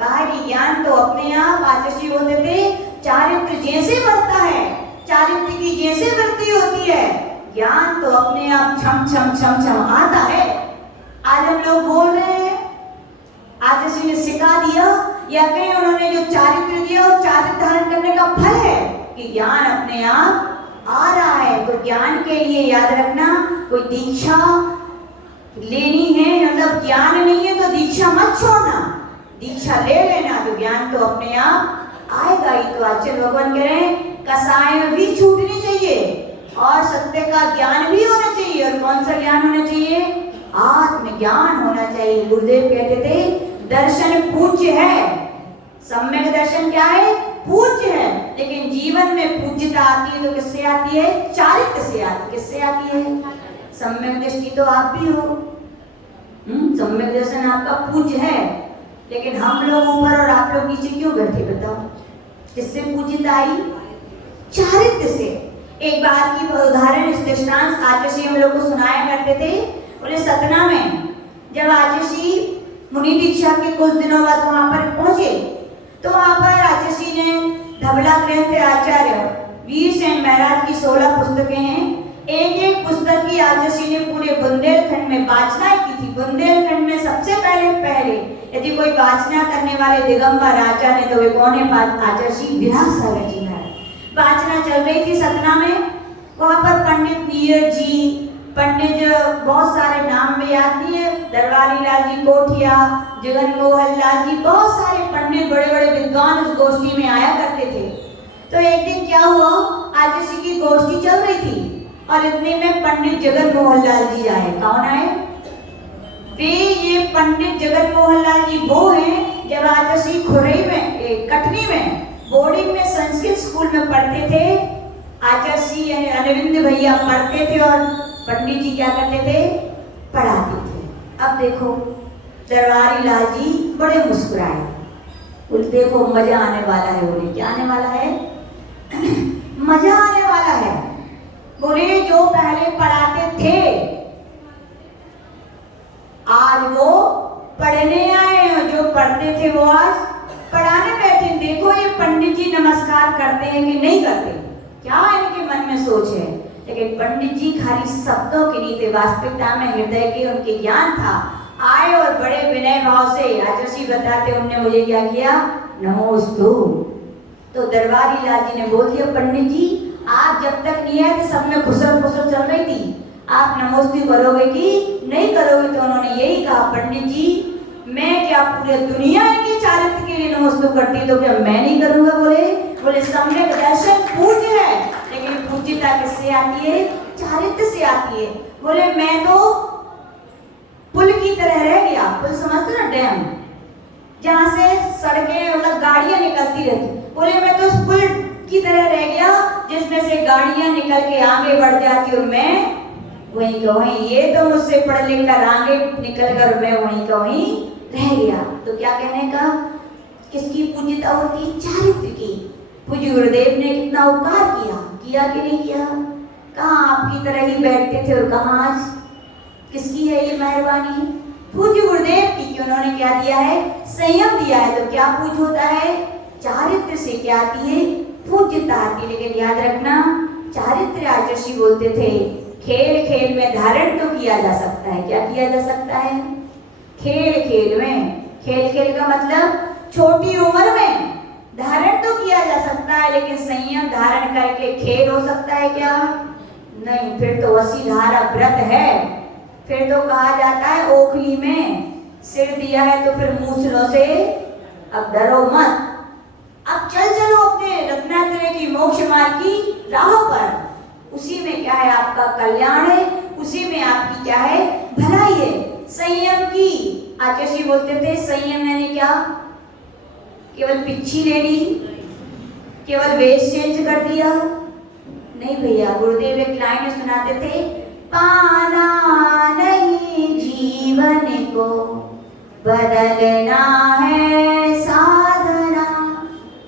बाहरी ज्ञान तो अपने आप आचार्य बोलते थे चारित्र जैसे बढ़ता है, चारित्र की जैसे वृद्धि होती है, ज्ञान तो अपने आप छम छम छम छम आता है। आज हम लोग बोल रहे हैं, आचार्य ने सिखा दिया या कहीं उन्होंने जो चारित्र दिया वो चारित्र धारण करने का फल है कि ज्ञान अपने आप आ रहा है। तो ज्ञान के लिए याद रखना, कोई दीक्षा लेनी है मतलब ज्ञान नहीं है तो दीक्षा मत छोड़ना, दीक्षा ले लेना तो ज्ञान तो अपने आप आएगा ही। तो आचार्य भगवान कह रहे हैं कसाय भी छूटनी चाहिए और सत्य का ज्ञान भी होना चाहिए। और कौन सा ज्ञान होना चाहिए? आत्मज्ञान होना चाहिए। गुरुदेव कहते थे दर्शन पूज्य है, सम्यक दर्शन क्या है? पूज्य है, लेकिन जीवन में पूज्यता आती है तो किससे आती है? चारित्र से आती है। किससे आती है? सम्यक दृष्टि तो आप भी हो, सम्यक दर्शन आपका पूज्य है, लेकिन हम लोग ऊपर और आप लोग नीचे क्यों बैठे बताओ? किससे पूज्यता आई? चारित्र से। एक बार की उदाहरण दृष्टांत आचार्य हम लोग को सुनाया करते थे। बोले सतना में जब आचार्य मुनि दीक्षा के कुछ दिनों बाद वहां पर पहुंचे तो वहां पर आचार्य ने धबला ग्रंथ आचार्य वीर सेन महाराज की 16 पुस्तकें हैं। एक एक पुस्तक की आचार्य ने पूरे बुंदेलखंड में वाचना की थी। बुंदेलखंड में सबसे पहले यदि कोई वाचना करने वाले दिगंबर आचार्य तो वे कौन है? आचार्य विरासागर जी महाराज। वाचना चल रही थी सतना में, वहां पर पंडित नीरज जी, पंडित बहुत सारे नाम में याद नहीं है, दरबारी लाल जी कोठिया, जगन मोहन लाल जी, बहुत सारे पंडित बड़े बड़े विद्वान उस गोष्ठी में आया करते थे। तो एक दिन क्या हुआ, आचार्य की गोष्ठी चल रही थी और इतने में पंडित जगन मोहन लाल जी आए। कौन आए? वे ये पंडित जगन मोहन लाल जी वो हैं जब आचार्य खुरई में कटनी में बोर्डिंग में संस्कृत स्कूल में पढ़ते थे, आचार्य यानी अरविंद भैया पढ़ते थे और पंडित जी क्या करते थे, पढ़ाते थे। अब देखो दरबारी लाल जी बड़े मुस्कुराए, बोले देखो मजा आने वाला है। बोले क्या आने वाला है? मजा आने वाला है। बोले जो पहले पढ़ाते थे आज वो पढ़ने आए, और जो पढ़ते थे वो आज पढ़ाने बैठे। देखो ये पंडित जी नमस्कार करते हैं कि नहीं करते, क्या इनके मन में सोच है। लेकिन पंडित जी खाली शब्दों के नहीं थे, वास्तविकता में हृदय के उनके ज्ञान था। आए और बड़े विनय भाव से आचार्य बताते उनने मुझे क्या किया, नमोस्तु। तो दरबारी लाल जी ने बोल दिया पंडित जी आप जब तक नहीं आए थे सब में खुसर खुसर चल रही थी, आप नमोस्तु करोगे कि नहीं करोगे? तो उन्होंने यही कहा पंडित जी मैं क्या पूरे दुनिया के चारित्र के लिए नमोस्तु करती तो क्या मैं नहीं करूंगा? बोले सम्यक दर्शन पूज्य है, लेकिन पूज्यता किससे आती है? चारित्र से आती है। बोले मैं तो पुल की तरह रह गया, पुल समझते ना, डैम जहाँ से सड़कें मतलब गाड़ियां निकलती रहती। बोले मैं तो उस पुल की तरह रह गया जिसमें से गाड़ियां निकल के आगे बढ़ जाती और मैं वहीं का वहीं। ये तो मुझसे पढ़ लिख कर आगे निकल कर मैं वहीं का वहीं रह गया। तो क्या कहने का, किसकी पूज्यता होती? चारित्र की। पूज्य गुरुदेव ने कितना उपकार किया कि नहीं किया? कहाँ आपकी तरह ही बैठते थे और कहाँ आज किसकी है ये मेहरबानी? पूज्य गुरुदेव की, कि उन्होंने क्या दिया है? संयम दिया है। तो क्या पूज होता है? चारित्र से क्या आती है? पूज्यता आती है। लेकिन याद रखना चारित्र आचार्य बोलते थे खेल खेल में धारण तो किया जा सकता है। क्या किया जा सकता है? खेल खेल में, खेल खेल का मतलब छोटी उम्र में धारण तो किया जा सकता है, लेकिन संयम धारण करके खेल हो सकता है क्या? नहीं, फिर तो वसीधारा व्रत है। फिर तो कहा जाता है ओखली में सिर दिया है तो फिर मूसलों से अब डरो मत, अब चल चलो अपने रत्नात्रय की मोक्ष मार्ग की राह पर। उसी में क्या है? आपका कल्याण है, उसी में आपकी क्या है? भलाई है। संयम की आचार्य बोलते थे संयम यानी क्या? केवल पिच्छी ले ली, केवल वेश चेंज कर दिया? नहीं भैया, गुरुदेव एक लाइन सुनाते थे, पाना नहीं जीवन को बदलना है साधना।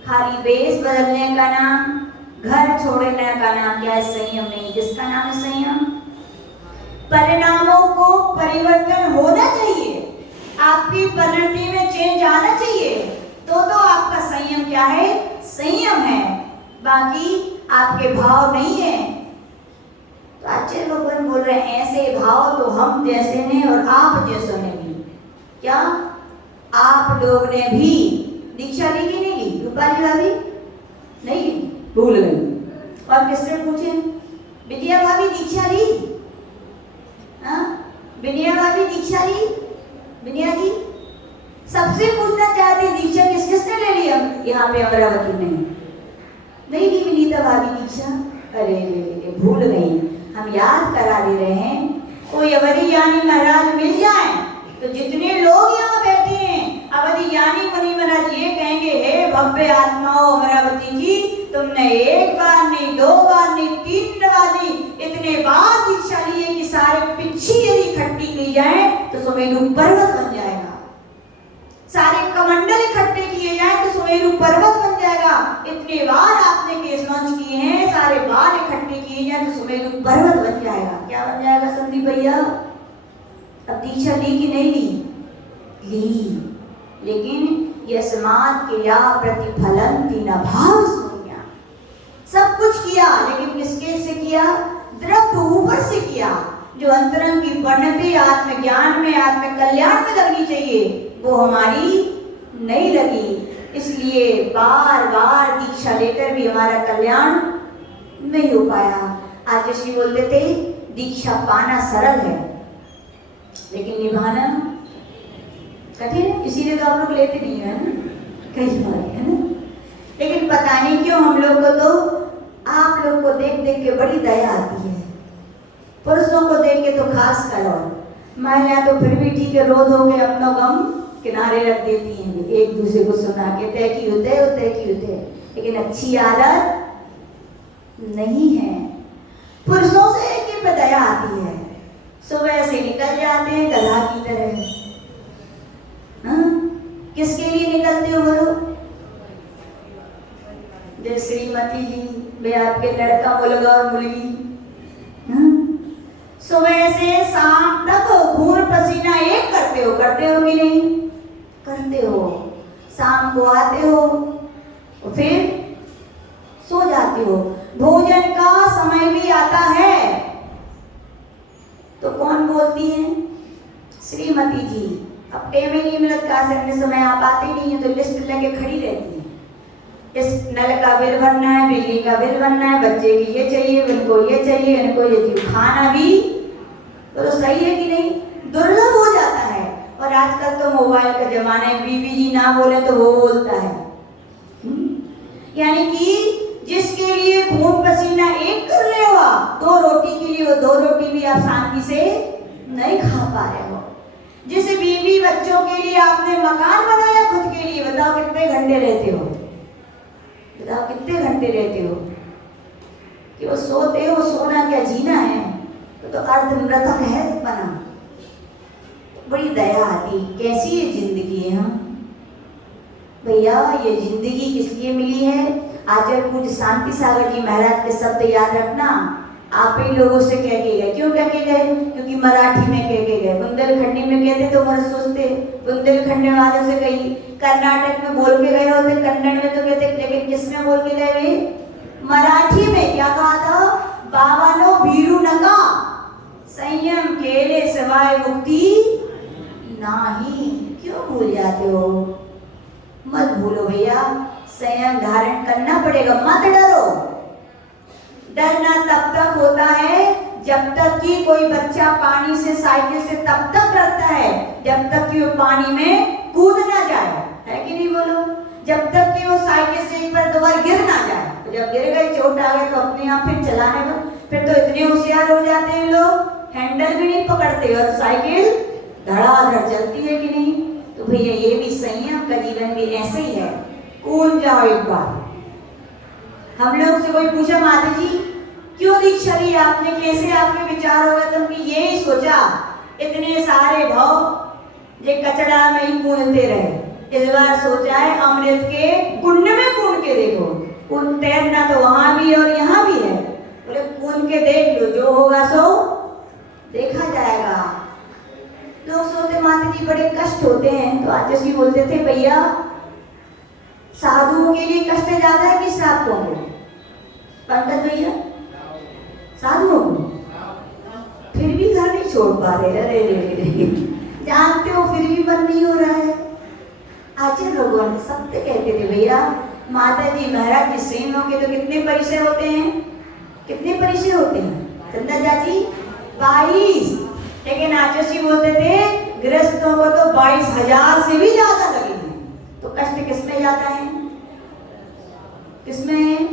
खाली वेश बदलने का नाम, घर छोड़ने का नाम क्या है? संयम नहीं। जिसका नाम है संयम, परिणामों को परिवर्तन होना चाहिए, आपकी परिणति में चेंज आना चाहिए, तो आपका संयम क्या है? संयम है। बाकी आपके भाव नहीं है। तो अच्छे लोग बोल रहे हैं ऐसे भाव तो हम जैसे ने और आप जैसों ने भी। क्या आप लोग ने भी दीक्षा ली कि नहीं ली? रूपाली भाभी नहीं ली, भूल गई। और किससे पूछे? विद्या भाभी दीक्षा ली? हाँ, विनया भाभी दीक्षा ली? विनया जी सबसे पूछना चाहते दीक्षा किस किसने ले लिया यहाँ पे अमरावती में? नहीं ली विनीता भाभी दीक्षा? अरे रे भूल गई। हम याद करा दे रहे हैं। कोई अवधि ज्ञानी महाराज मिल जाए तो जितने लोग यहाँ बैठे हैं अवधि ज्ञानी मुनि महाराज ये कहेंगे, हे भव्य आत्माओं अमरावती की, तुमने एक बार नहीं, दो बार नहीं, तीन बार नहीं, इतने बार दीक्षा ली है कि सारे पिच्छी यदि इकट्ठी की जाए तो सुमेरु पर्वत बन जाएगा। सारे कमंडल इकट्ठे किए जाए तो सुमेरु पर्वत बन जाएगा। इतने बार आपने केस लॉन्च किए हैं, सारे बार इकट्ठे किए जाए तो सुमेरु पर्वत बन जाएगा। क्या बन जाएगा संदीप भैया? अब दीक्षा ली कि नहीं ली? ली, लेकिन यस्मात् क्रिया प्रतिफलन्ति न भाव शून्या। सब कुछ किया, लेकिन किसके से किया? द्रव्य ऊपर से किया। जो अंतरंग की परिणति आत्मज्ञान में, आत्म कल्याण में लगनी चाहिए, वो हमारी नहीं लगी। इसलिए बार बार दीक्षा लेकर भी हमारा कल्याण नहीं हो पाया। आचार्य बोलते थे दीक्षा पाना सरल है लेकिन निभाना कठिन है, इसीलिए तो आप लोग लेते नहीं है ना, कई बार है ना। लेकिन पता नहीं क्यों हम लोग को तो आप लोग को देख देख के बड़ी दया आती है, पुरुषों को देख के तो खास कर। महिला तो फिर भी ठीक है, रो धोगे अपना गम किनारे रख देती हैं, एक दूसरे को सुना के तय की होते लेकिन अच्छी आदत नहीं है। पुरुषों से कि पे दया आती है, सुबह से निकल जाते हैं गधा की तरह। हाँ? किसके लिए निकलते हो बोलो? जय श्रीमती जी, वे आपके लड़का मुलगा और मुलगी। हाँ? सुबह से शाम तक खून पसीना एक करते हो कि नहीं? करते हो। शाम को आते हो और फिर सो जाते हो। भोजन का समय भी आता है तो कौन बोलती है? श्रीमती जी। अब टेम ही नहीं मिलत का समय आप आते नहीं है तो लिस्ट लेके खड़ी रहती है। इस नल का बिल भरना है, बिजली का बिल भरना है, बच्चे की ये चाहिए, इनको ये चाहिए, इनको ये चाहिए, खाना भी तो सही है कि नहीं? दुर्लभ हो जाता है। और आजकल तो मोबाइल का जमाना है, बीबी जी ना बोले तो वो बोलता है। यानी कि जिसके लिए खून पसीना एक कर रहे हो आप, 2 रोटी के लिए वो 2 रोटी भी आप शांति से नहीं खा पा रहे हो। जिस बीवी बच्चों के लिए आपने मकान बनाया खुद के लिए, बताओ कितने घंटे रहते हो? बताओ कितने घंटे रहते हो? कि वो सोते हो, सोना क्या जीना है? तो अर्ध मृतक है बना। बड़ी दया आती, कैसी ये जिंदगी है। हम भैया ये जिंदगी किस लिए मिली है? आचार्य पूज्य शांति सागर जी महाराज के शब्द याद रखना। आप ही लोगों से कह के गए। क्यों कह के गए? क्योंकि मराठी में कह के गए। बुंदेलखंडी में कहते तो मर सोचते, बुंदेलखंड वालों से कही, कर्नाटक में बोल के गए होते, कन्नड़ में तो कहते, लेकिन किस में बोल के गए वे? मराठी में। क्या कहा था? बाबानो भीरू नका, संयम केले सिवाय मुक्ति नाही। क्यों भूल जाते हो? मत भूलो भैया, संयम धारण करना पड़ेगा। मत डरो। डरना तब तक होता है जब तक कि कोई बच्चा पानी से साइकिल से तब तक डरता है जब तक कि वो पानी में कूद ना जाए, है कि नहीं बोलो? जब तक कि वो साइकिल से एक बार 2 बार गिर ना जाए। तो जब गिर गए, चोट आ गई तो अपने आप फिर चलाने में फिर तो इतने होशियार हो जाते हैं लोग, हैंडल भी नहीं पकड़ते और साइकिल धड़ाधड़ चलती है कि नहीं? तो भैया ये भी संयम का जीवन भी ऐसे ही है। कूद जाओ एक बार। हम लोग से कोई पूछा, माता जी क्यों दीक्षा ली आपने, कैसे आपके विचार हो गए? तुमने यही सोचा इतने सारे भाव जे कचड़ा में ही कूदते रहे। इस बार सोचा है अमृत के कुंड में कूद के देखो। कूद तैरना तो वहां भी और यहाँ भी है। बोले कूद के देख लो, जो होगा सो देखा जाएगा। लोग सोचते माता जी बड़े कष्ट होते हैं, तो आचार्य जी बोलते थे भैया साधुओं के लिए कष्ट ज्यादा है कि साधुओं को? पंडित भैया साधुओं को फिर भी घर नहीं छोड़ पा रहे। अरे रे जानते हो फिर भी मन नहीं हो रहा है। आचार्य लोगों ने सत्य कहते थे भैया, माता जी महाराज जी श्रीनों के तो कितने परिचय होते हैं? कितने परिचय होते हैं चंदा चाची? 22। लेकिन आचार्य जी बोलते थे गृहस्थों को तो 22,000 से भी ज्यादा लगे हैं। तो कष्ट किसमें जाता है? किसमें?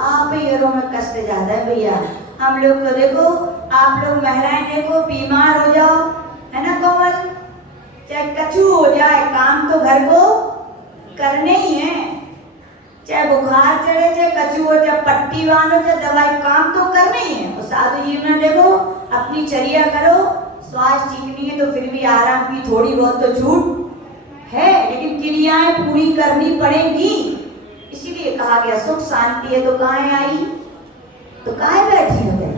आप हीरो में कष्ट ज्यादा है भैया। हम लोग तो देखो, आप लोग महिलाएं देखो, बीमार हो जाओ, है ना कोमल, चाहे कछु हो जाए, काम तो घर को करने ही है। चाहे बुखार चढ़े, चाहे कछु हो, चाहे पट्टी बांधो, चाहे दवाई, काम तो करने ही है। और साधु जीवन देखो, अपनी चर्या करो, स्वास्थ्य ठीक नहीं है तो फिर भी आराम की थोड़ी बहुत तो छूट है, लेकिन क्रियाएं पूरी करनी पड़ेगी। इसीलिए कहा गया सुख शांति है तो कहाँ आई, तो कहाँ बैठी हो गई।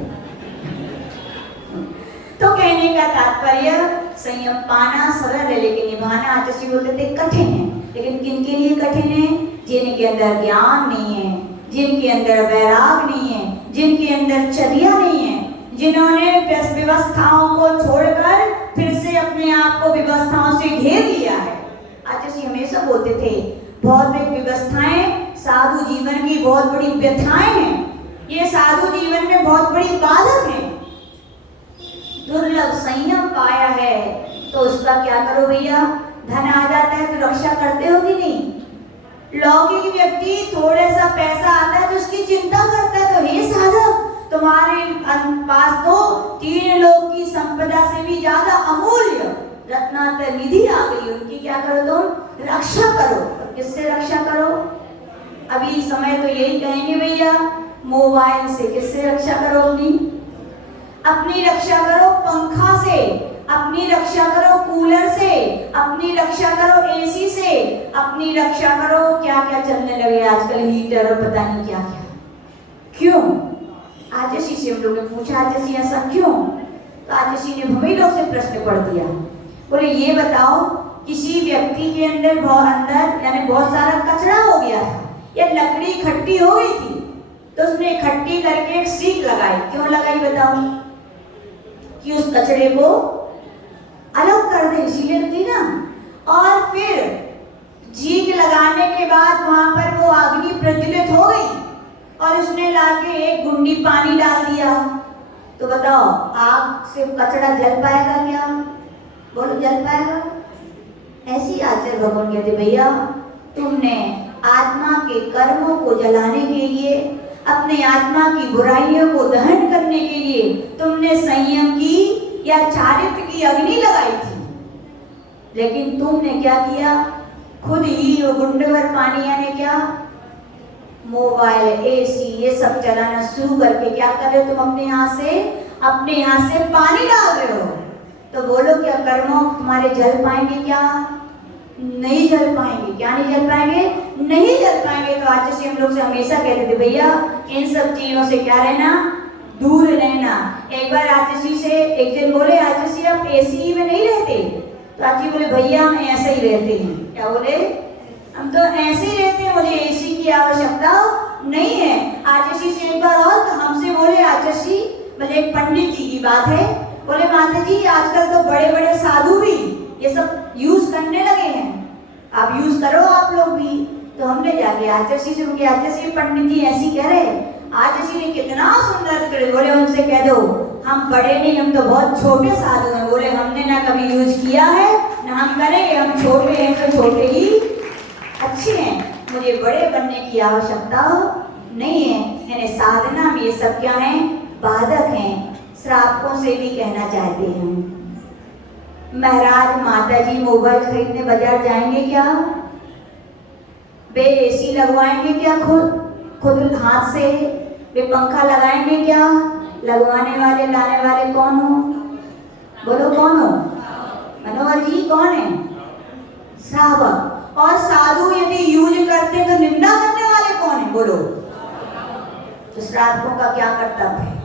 तो कहने का तात्पर्य संयम पाना सरल है लेकिन निभाना आचार्य बोलते थे कठिन है। लेकिन किन के लिए कठिन है? जिनके अंदर ज्ञान नहीं है, जिनके अंदर वैराग नहीं है, जिनके अंदर चर्या नहीं है, जिन्होंने व्यवस्थाओं को छोड़कर फिर से अपने आप को व्यवस्थाओं से घेर लिया है। आचार्य हमेशा बोलते थे भौतिक व्यवस्थाएं साधु जीवन की बहुत बड़ी व्यथाएं हैं। ये साधु जीवन में बहुत बड़ी बाधक है। दुर्लभ संयम पाया है तो उसका क्या करो भैया? धन आ जाता है तो रक्षा करते हो कि नहीं? लौकिक व्यक्ति थोड़े सा पैसा आता है तो उसकी चिंता करता है। तो हे साधक, तुम्हारे पास तो 3 लोक की संपदा से भी ज्यादा अमूल्य रत्नाकर निधि आ गई, उनकी क्या करो? तुम रक्षा करो। किससे रक्षा करो? अभी समय तो यही कहेंगे भैया, मोबाइल से किससे रक्षा करो? अपनी रक्षा करो पंखा से, अपनी रक्षा करो कूलर से, अपनी रक्षा करो एसी से, अपनी रक्षा करो क्या क्या चलने लगे आजकल, हीटर और पता नहीं क्या क्या। क्यों? आजसी से हम लोग ने पूछा, आजसी ऐसा क्यों? तो आजसी ने हमें लोग से प्रश्न पढ़ दिया। बोले ये बताओ, किसी व्यक्ति के अंदर यानी बहुत सारा कचरा हो गया था, या लकड़ी इकट्ठी हो गई थी, तो उसने इकट्ठी करके एक सीख लगाई। क्यों लगाई बताओ? कि उस कचरे को अलग कर दे, इसीलिए थी ना। और फिर जीग लगाने के बाद वहां पर वो अग्नि प्रज्वलित हो गई और उसने लाके एक गुंडी पानी डाल दिया। तो बताओ, आग से कचरा जल पाएगा क्या? बोलो, जल पाएगा? ऐसी आचार्य भगवान कहते भैया, तुमने आत्मा के कर्मों को जलाने के लिए, अपने आत्मा की बुराइयों को दहन करने के लिए तुमने संयम की या चारित्र की अग्नि लगाई थी, लेकिन तुमने क्या किया? खुद ही वो गुंडेवर पानी यानी क्या, मोबाइल, एसी ये सब चलाना शुरू करके क्या कर रहे हो तुम? अपने यहाँ से पानी डाल रहे हो। तो बोलो, क्या कर्मों तुम्हारे जल पाएंगे? क्या नहीं जल पाएंगे? क्या नहीं जल पाएंगे? नहीं जल पाएंगे। तो आज से हम लोग से हमेशा कहते थे भैया, इन सब चीजों से क्या रहना, दूर रहना। एक बार आजसी से एक दिन बोले, आजसी आप एसी में नहीं रहते? तो आजी बोले भैया हम ऐसे ही रहते हैं। क्या बोले? हम तो ऐसे ही रहते हैं, मुझे एसी की आवश्यकता नहीं है। आजसी से एक बार और हमसे बोले, आजसी बोले एक पंडित जी की बात है, बोले माता जी आजकल तो बड़े बड़े साधु भी ये सब यूज करने लगे हैं, आप यूज करो आप लोग भी। तो हमने जाके आचार्य से उनके आचार्य पंडित जी ऐसी कह रहे, आचार्य ने कितना सुंदर करे। बोले उनसे कह दो हम बड़े नहीं, हम तो बहुत छोटे साधु हैं। बोले हमने ना कभी यूज किया है ना हम करेंगे, हम छोटे हैं तो छोटे ही अच्छे हैं, मुझे बड़े बनने की आवश्यकता नहीं है। यानी साधना में ये सब क्या है, बाधक हैं। श्रावकों से भी कहना चाहते हैं, महाराज माता जी मोबाइल खरीदने बाजार जाएंगे क्या? वे एसी लगवाएंगे क्या खुद हाथ से? वे पंखा लगाएंगे क्या? लगवाने वाले लाने वाले कौन हो? बोलो कौन हो? मनोहर जी कौन है? श्रावक। और साधु यदि यूज करते तो निंदा करने वाले कौन है? बोलो। तो श्रावकों का क्या कर्तव्य है?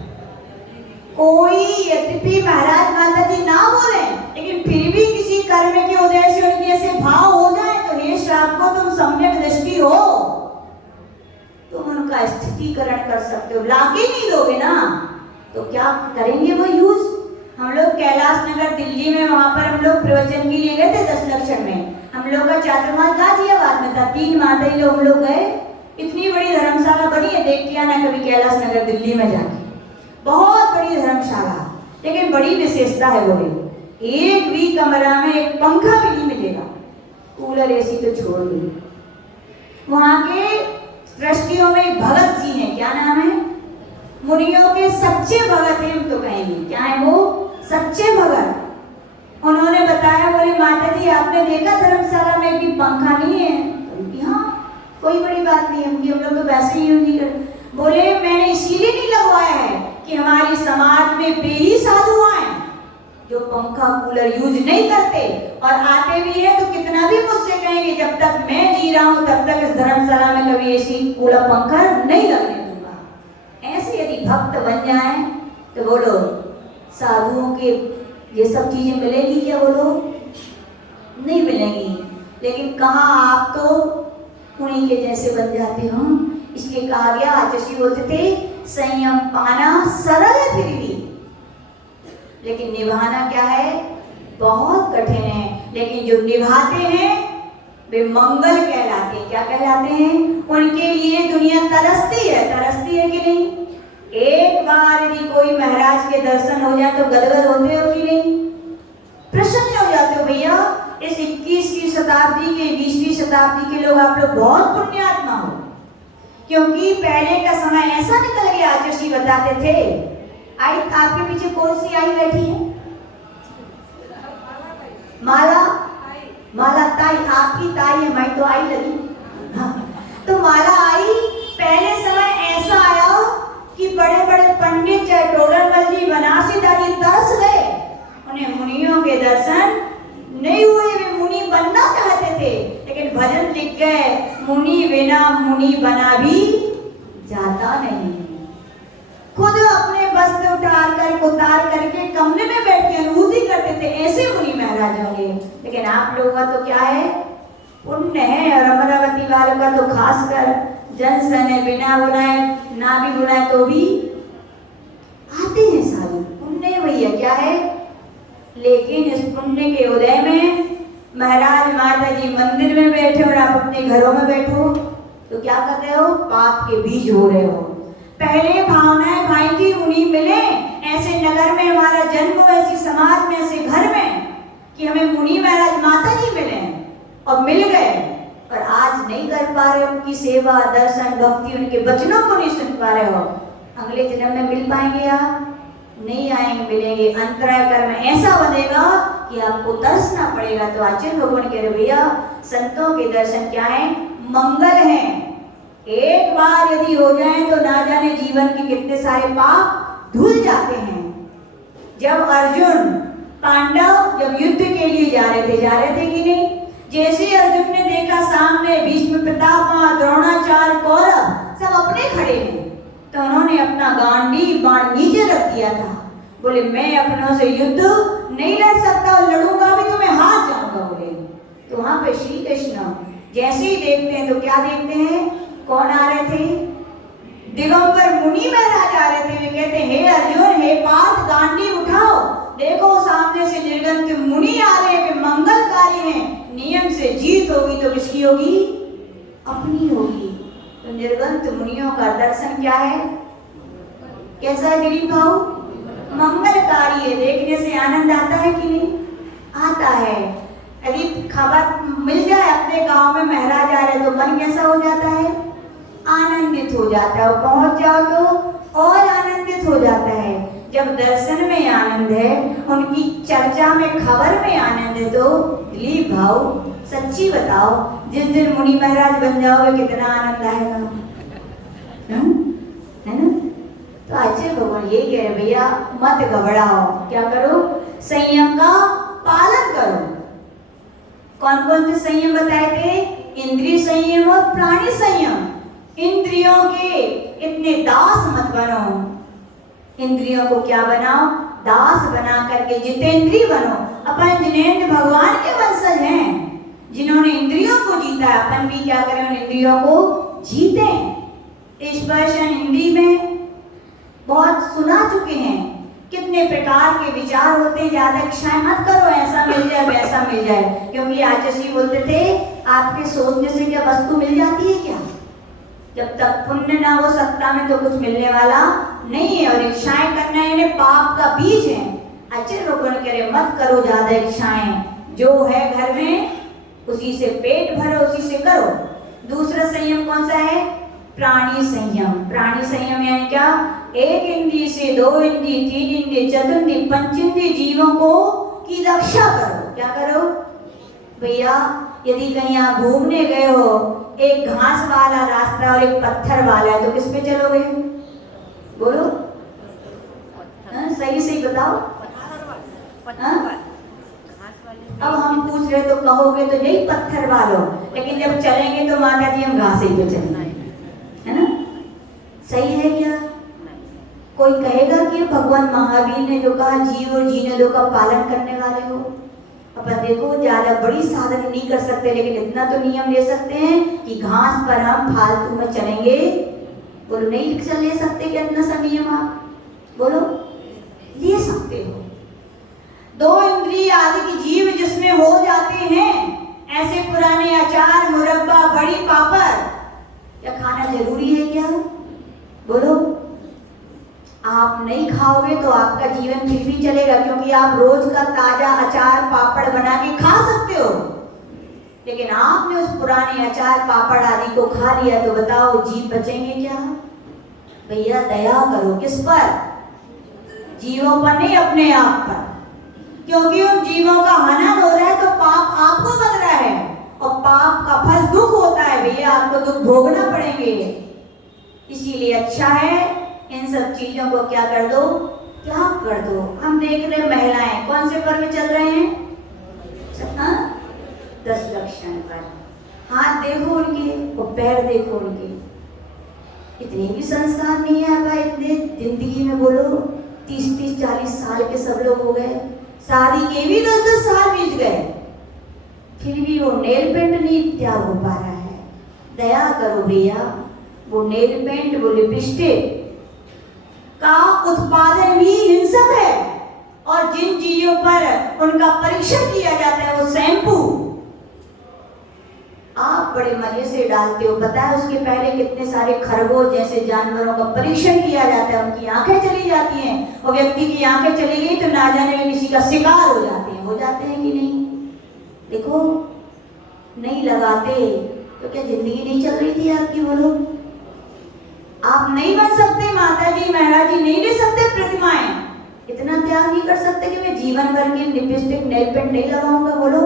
कोई यद्यपि महाराज माता जी ना बोले, लेकिन फिर भी किसी कर्म के उदय से उनके ऐसे भाव हो जाए तो हे श्रावकों तुम सम्यक दृष्टि हो, तुम उनका स्थितिकरण कर सकते हो। लाके नहीं दोगे ना तो क्या करेंगे वो यूज? हम लोग कैलाश नगर दिल्ली में वहां पर हम लोग प्रवचन के लिए गए थे 10 लक्षण में। हम लोग का चातुर्मास गाजियाबाद में था, 3 माताई लोग हम लोग गए। इतनी बड़ी धर्मशाला बनी है, देख के आना कभी कैलाश नगर दिल्ली में जाके, बहुत बड़ी धर्मशाला, लेकिन बड़ी विशेषता है। बोले एक भी कमरा में एक पंखा भी नहीं मिलेगा, कूलर एसी तो छोड़ दो। वहां के ट्रस्टियों में एक भगत जी हैं, क्या नाम है? मुनियों के सच्चे भगत हैं हम तो कहेंगे। क्या है वो? सच्चे भगत। उन्होंने बताया, बोले माता जी आपने देखा धर्मशाला में भी पंखा नहीं है? हाँ, कोई बड़ी बात नहीं, हम लोग तो वैसे ही यूज नहीं करते। बोले मैंने इसीलिए नहीं लगवाया है कि हमारी समाज में बेही साधु आए जो पंखा कूलर यूज नहीं करते, और आते भी है तो कितना भी मुझसे कहेंगे जब तक मैं जी रहा हूं तब तक इस धर्मशाला में कभी एसी कूलर पंखा नहीं लगने दूंगा। ऐसे यदि भक्त बन जाए तो बोलो साधुओं के ये सब चीजें मिलेगी क्या? बोलो नहीं मिलेंगी। लेकिन कहा आप तो उन्हीं के जैसे बन जाते हो, इसलिए कहा गया आचार्य बोलते थे संयम पाना सरल है फिर भी, लेकिन निभाना क्या है, बहुत कठिन है। लेकिन जो निभाते हैं वे मंगल कहलाते हैं। क्या कहलाते हैं? उनके लिए दुनिया तरसती है कि नहीं? एक बार यदि कोई महाराज के दर्शन हो जाए तो गदगद होते हो कि नहीं? प्रसन्न हो जाते हो भैया। इस 21वीं शताब्दी के 20वीं शताब्दी के लोग आप लोग बहुत पुण्यात्मा हो, क्योंकि पहले का समय ऐसा निकल गया। आचार्य बताते थे, आई आपके पीछे कौन सी आई बैठी है? माला ताई, आपकी ताई है, मैं तो आई लगी। हाँ, तो माला आई बनारसीदारी तरस गए, उन्हें मुनियों के दर्शन नहीं हुए, वे मुनि बनना चाहते थे, लेकिन भजन लिख गए, मुनि बिना मुनि बना भी जाता नहीं। खुद अपने वस्त्र उतार करके कमरे में बैठ के अनुभूति करते थे, ऐसे मुनि महाराज होंगे। लेकिन आप लोगों का तो क्या है, पुण्य है। और अमरावती वालों का तो खासकर जनसन है, बिना बुलाए ना भी बुलाए तो भी आते हैं साधु, पुण्य भैया क्या है। लेकिन इस पुण्य के उदय में महाराज माता जी मंदिर में बैठे और आप अपने घरों में बैठो तो क्या कर रहे हो, पाप के बीज हो रहे हो। पहले भावनाएं भाई की उन्हीं मिले, ऐसे नगर में हमारा जन्म हो, ऐसी समाज में, ऐसे घर में कि हमें मुनि महाराज माता जी मिले और मिल गए, और आज नहीं कर पा रहे उनकी सेवा दर्शन भक्ति, उनके वचनों को नहीं सुन पा रहे हो। अगले जन्म में मिल पाएंगे या नहीं आएंगे, मिलेंगे। अंतराय कर्म ऐसा बनेगा कि आपको तरसना पड़ेगा। तो आचार्य भगवान कह रहे भैया संतों के दर्शन क्या है, मंगल है। एक बार यदि हो जाए तो ना जाने जीवन के कितने सारे पाप धुल जाते हैं। जब अर्जुन पांडव जब युद्ध के लिए जा रहे थे कि नहीं, जैसे अर्जुन ने देखा सामने भीष्म पितामह द्रोणाचार्य कौरव सब अपने खड़े हैं, तो उन्होंने अपना गांडीव बाण नीचे रख दिया था। बोले मैं अपनों से युद्ध नहीं लड़ सकता और लड़ूंगा भी तो मैं हार जाऊंगा। बोले तो वहां पे श्री कृष्ण जैसे ही देखते हैं तो क्या देखते हैं, कौन आ रहे थे, दिगंबर मुनि महाराज आ रहे थे। वे कहते हे अर्जुन हे पार्थ गांडीव उठाओ, देखो सामने से निर्गंत मुनि आ रहे हैं, मंगलकारी हैं, नियम से जीत होगी तो किसकी होगी, अपनी होगी। तो निर्गंत मुनियों का दर्शन क्या है, कैसा है दिलीप भाऊ, मंगलकारी है। देखने से आनंद आता है कि नहीं, आता है। यदि खबर मिल जाए अपने गांव में महाराज आ रहे तो मन कैसा हो जाता है, आनंदित हो जाता है। और पहुंच जाओ तो और आनंदित हो जाता है। जब दर्शन में आनंद है, उनकी चर्चा में खबर में आनंद है, तो दिलीप भाऊ सच्ची बताओ जिस दिन मुनि महाराज बन जाओगे कितना आनंद आएगा, है ना। तो आचार्य भगवान ये कह रहे भैया मत घबराओ, क्या करो, संयम का पालन करो। कौन कौन से संयम बताए थे, इंद्रिय संयम और प्राणी संयम। इंद्रियों के इतने दास मत बनो, इंद्रियों को क्या बनाओ, दास बना करके जितेंद्रिय बनो। अपन जिनेंद्र भगवान के वंशज हैं, जिन्होंने इंद्रियों को जीता। अपन भी क्या करें, उन इंद्रियों को जीते। स्पर्शन हिंदी में बहुत सुना चुके हैं, कितने प्रकार के विचार होते हैं। ज्यादा इच्छाएं मत करो, ऐसा मिल जाए वैसा मिल जाए, क्योंकि आचार्य बोलते थे आपके सोचने से क्या वस्तु मिल जाती है क्या, जब तक पुण्य ना हो सत्ता में तो कुछ मिलने वाला नहीं है। और इच्छाएं करना यानी पाप का बीज है। आचार्य भगवान कह रहे मत करो ज्यादा इच्छाएं, जो है घर में उसी से पेट भरो, उसी से करो। दूसरा संयम कौन सा है, प्राणी संयम। प्राणी संयम यानी क्या, एक इंद्रिय से दो इंद्रिय, तीन इंद्रिय, चतुर्ंद्रिय, पंचेंद्रिय जीवों को की रक्षा करो। क्या करो भैया, यदि कहीं आप घूमने गए हो, एक घास वाला रास्ता और एक पत्थर वाला है, तो किस पे चलोगे, बोलो सही सही बताओ। अब हम पूछ रहे तो कहोगे तो यही पत्थर वालों, लेकिन जब चलेंगे तो माता जी हम घास ही पे चलना है ना, सही है क्या। कोई कहेगा कि भगवान महावीर ने जो कहा जीव और जीने दो का पालन करने वाले हो। अपन देखो ज्यादा बड़ी साधन नहीं कर सकते, लेकिन इतना तो नियम ले सकते हैं कि घास पर हम फालतू में चलेंगे। बोलो नहीं ले सकते क्या इतना सा नियम, आप बोलो ले सकते हो। दो इंद्रिय आदि की जीव जिसमें हो जाते हैं, ऐसे पुराने अचार मुरब्बा बड़ी पापड़ क्या खाना जरूरी है क्या, बोलो। आप नहीं खाओगे तो आपका जीवन फिर भी चलेगा, क्योंकि आप रोज का ताजा अचार पापड़ बना के खा सकते हो। लेकिन आपने उस पुराने अचार पापड़ आदि को खा लिया तो बताओ जीव बचेंगे क्या। भैया दया करो, किस पर, जीवों पर नहीं अपने आप पर, क्योंकि उन जीवों का हनन हो रहा है तो पाप आपको बन रहा है, और पाप का फल दुख होता है। भैया आपको दुख भोगना पड़ेंगे। इसीलिए अच्छा है इन सब चीजों को क्या कर दो, त्याग कर दो। हम देख रहे महिलाएं कौन से पर्व चल रहे हैं? 10 लक्षण पर। हाथ देखो उनके और पैर देखो उनके, इतने भी संस्कार नहीं है भाई। इतने जिंदगी में बोलो 30-40 साल के सब लोग हो गए, शादी के भी 10-10 साल बीत गए, फिर भी वो नेल पेंट नहीं त्याग हो पा रहा है। दया करो भैया, वो नेल पेंट, वो लिपस्टिक का उत्पादन भी हिंसक है, और जिन चीजों पर उनका परीक्षण किया जाता है, वो शैम्पू आप बड़े मजे से डालते हो, पता है उसके पहले कितने सारे खरगोश जैसे जानवरों का परीक्षण किया जाता है, उनकी आंखें चली जाती हैं, और व्यक्ति की आंखें चली गई तो ना जाने में किसी का शिकार हो जाते हैं कि नहीं? देखो, नहीं लगाते तो क्या जिंदगी नहीं चल रही थी आपकी? बोलो, आप नहीं बन सकते माता जी महाराज जी, नहीं ले सकते प्रतिमाएं, इतना त्याग नहीं कर सकते कि मैं जीवन भर की लिपस्टिक नेल पेंट नहीं लगाऊंगा? बोलो,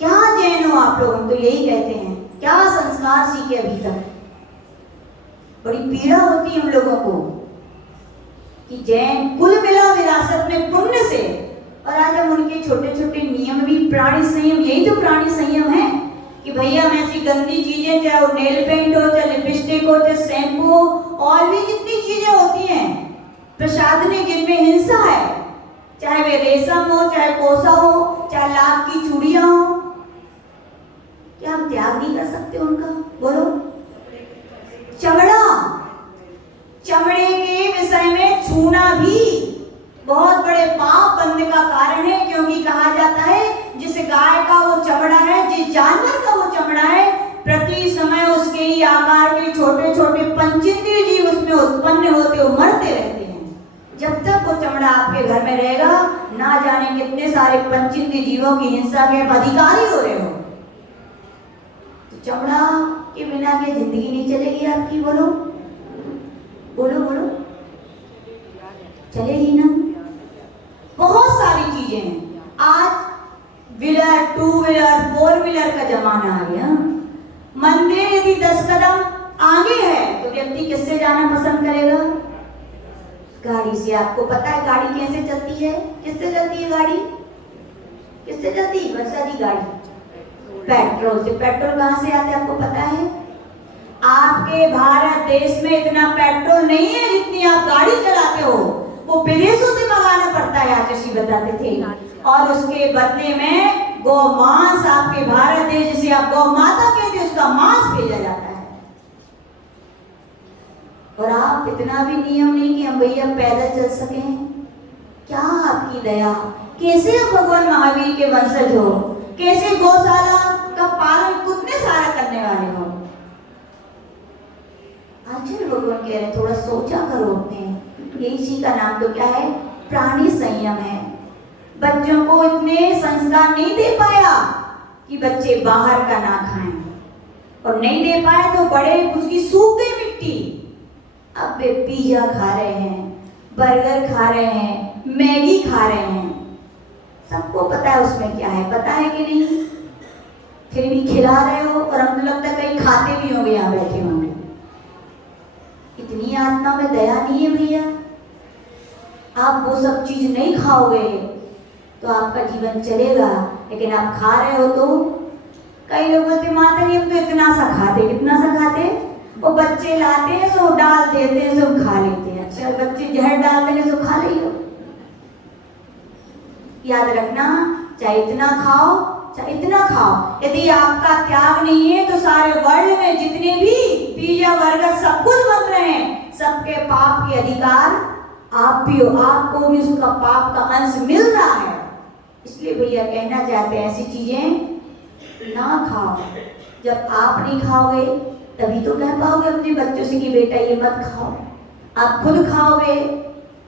क्या जैन हो आप लोग? हम तो यही कहते हैं, क्या संस्कार सीखे अभी तक? बड़ी पीड़ा होती है हम लोगों को कि जैन कुल मिला विरासत में पुण्य से, और आज हम उनके छोटे छोटे नियम भी, प्राणी संयम, यही तो प्राणी संयम है कि भैया हम ऐसी गंदी चीजें, चाहे वो नेल पेंट हो, चाहे लिपस्टिक हो, चाहे शैम्पू हो, और भी जितनी चीजें होती हैं प्रसाधनी जिनमें हिंसा है, चाहे वे रेशम हो, चाहे कोसा हो, चाहे लाख की चूड़ियां हो, क्या हम त्याग नहीं कर सकते उनका? बोलो, चमड़े के विषय में छूना भी बहुत बड़े पाप बंद का कारण है, क्योंकि कहा जाता है जिस गाय का वो चमड़ा है, जिस जानवर का वो चमड़ा है, प्रति समय उसके ही आकार के छोटे छोटे पंचेंद्रिय जीव उसमें उत्पन्न होते हो मरते रहते हैं। जब तक वो चमड़ा आपके घर में रहेगा, ना जाने कितने सारे पंचेंद्रिय जीवों की हिंसा के अधिकारी हो रहे हो। तो चमड़ा के बिना क्या जिंदगी नहीं चलेगी आपकी? बोलो बोलो बोलो, चलेगी ना? बहुत सारी चीजें हैं। आज व्हीलर, 2 व्हीलर, 4 व्हीलर का जमाना आ गया। मंदिर यदि 10 कदम आगे है तो व्यक्ति किससे जाना पसंद करेगा? गाड़ी से। आपको पता है गाड़ी कैसे चलती है? किससे चलती है गाड़ी? किससे चलती है वर्षा जी गाड़ी? पेट्रोल से। पेट्रोल कहाँ से आता है आपको पता है? आपके भारत देश में इतना पेट्रोल नहीं है जितनी आप गाड़ी चलाते हो, वो विदेशों से मंगाना पड़ता है, आचार्य बताते थे, और उसके बदले में गौ मांस आपके भारत देश, जिसे आप गौ माता कहते हैं, उसका मांस भेजा जाता है। और आप इतना भी नियम नहीं कि हम भैया पैदल चल सकें। क्या आपकी दया! कैसे आप भगवान महावीर के वंशज हो, कैसे गौशाला का पालन कितने सारा करने वाले हो। आचार्य भगवान कह रहे थोड़ा सोचा करो अपने, इसी का नाम तो क्या है? प्राणी संयम है। बच्चों को इतने संस्कार नहीं दे पाया कि बच्चे बाहर का ना खाएं, और नहीं दे पाए तो बड़े उसकी सूख गई मिट्टी। अब वे पिज्जा खा रहे हैं, बर्गर खा रहे हैं, मैगी खा रहे हैं, सबको पता है उसमें क्या है, पता है कि नहीं? फिर भी खिला रहे हो, और हमको लगता है कहीं खाते भी होंगे, यहाँ बैठे होंगे। इतनी आत्मा में दया नहीं है भैया। आप वो सब चीज नहीं खाओगे तो आपका जीवन चलेगा, लेकिन आप खा रहे हो तो कई लोग बोलते माता जी हम तो इतना सा खाते, कितना सा खाते? वो बच्चे लाते हैं सो डाल देते हैं, सब खा लेते हैं। अच्छा, बच्चे जहर डाल देंगे तो खा लियो। याद रखना, चाहे इतना खाओ चाहे इतना खाओ, यदि आपका त्याग नहीं है तो सारे वर्ल्ड में जितने भी पिज्जा बर्गर सब कुछ बन रहे हैं, सबके पाप के अधिकार आप भी हो, आपको भी उसका पाप का अंश मिल रहा है। इसलिए भैया कहना चाहते हैं ऐसी चीजें ना खाओ। जब आप नहीं खाओगे तभी तो कह पाओगे अपने बच्चों से कि बेटा ये मत खाओ। आप खुद खाओगे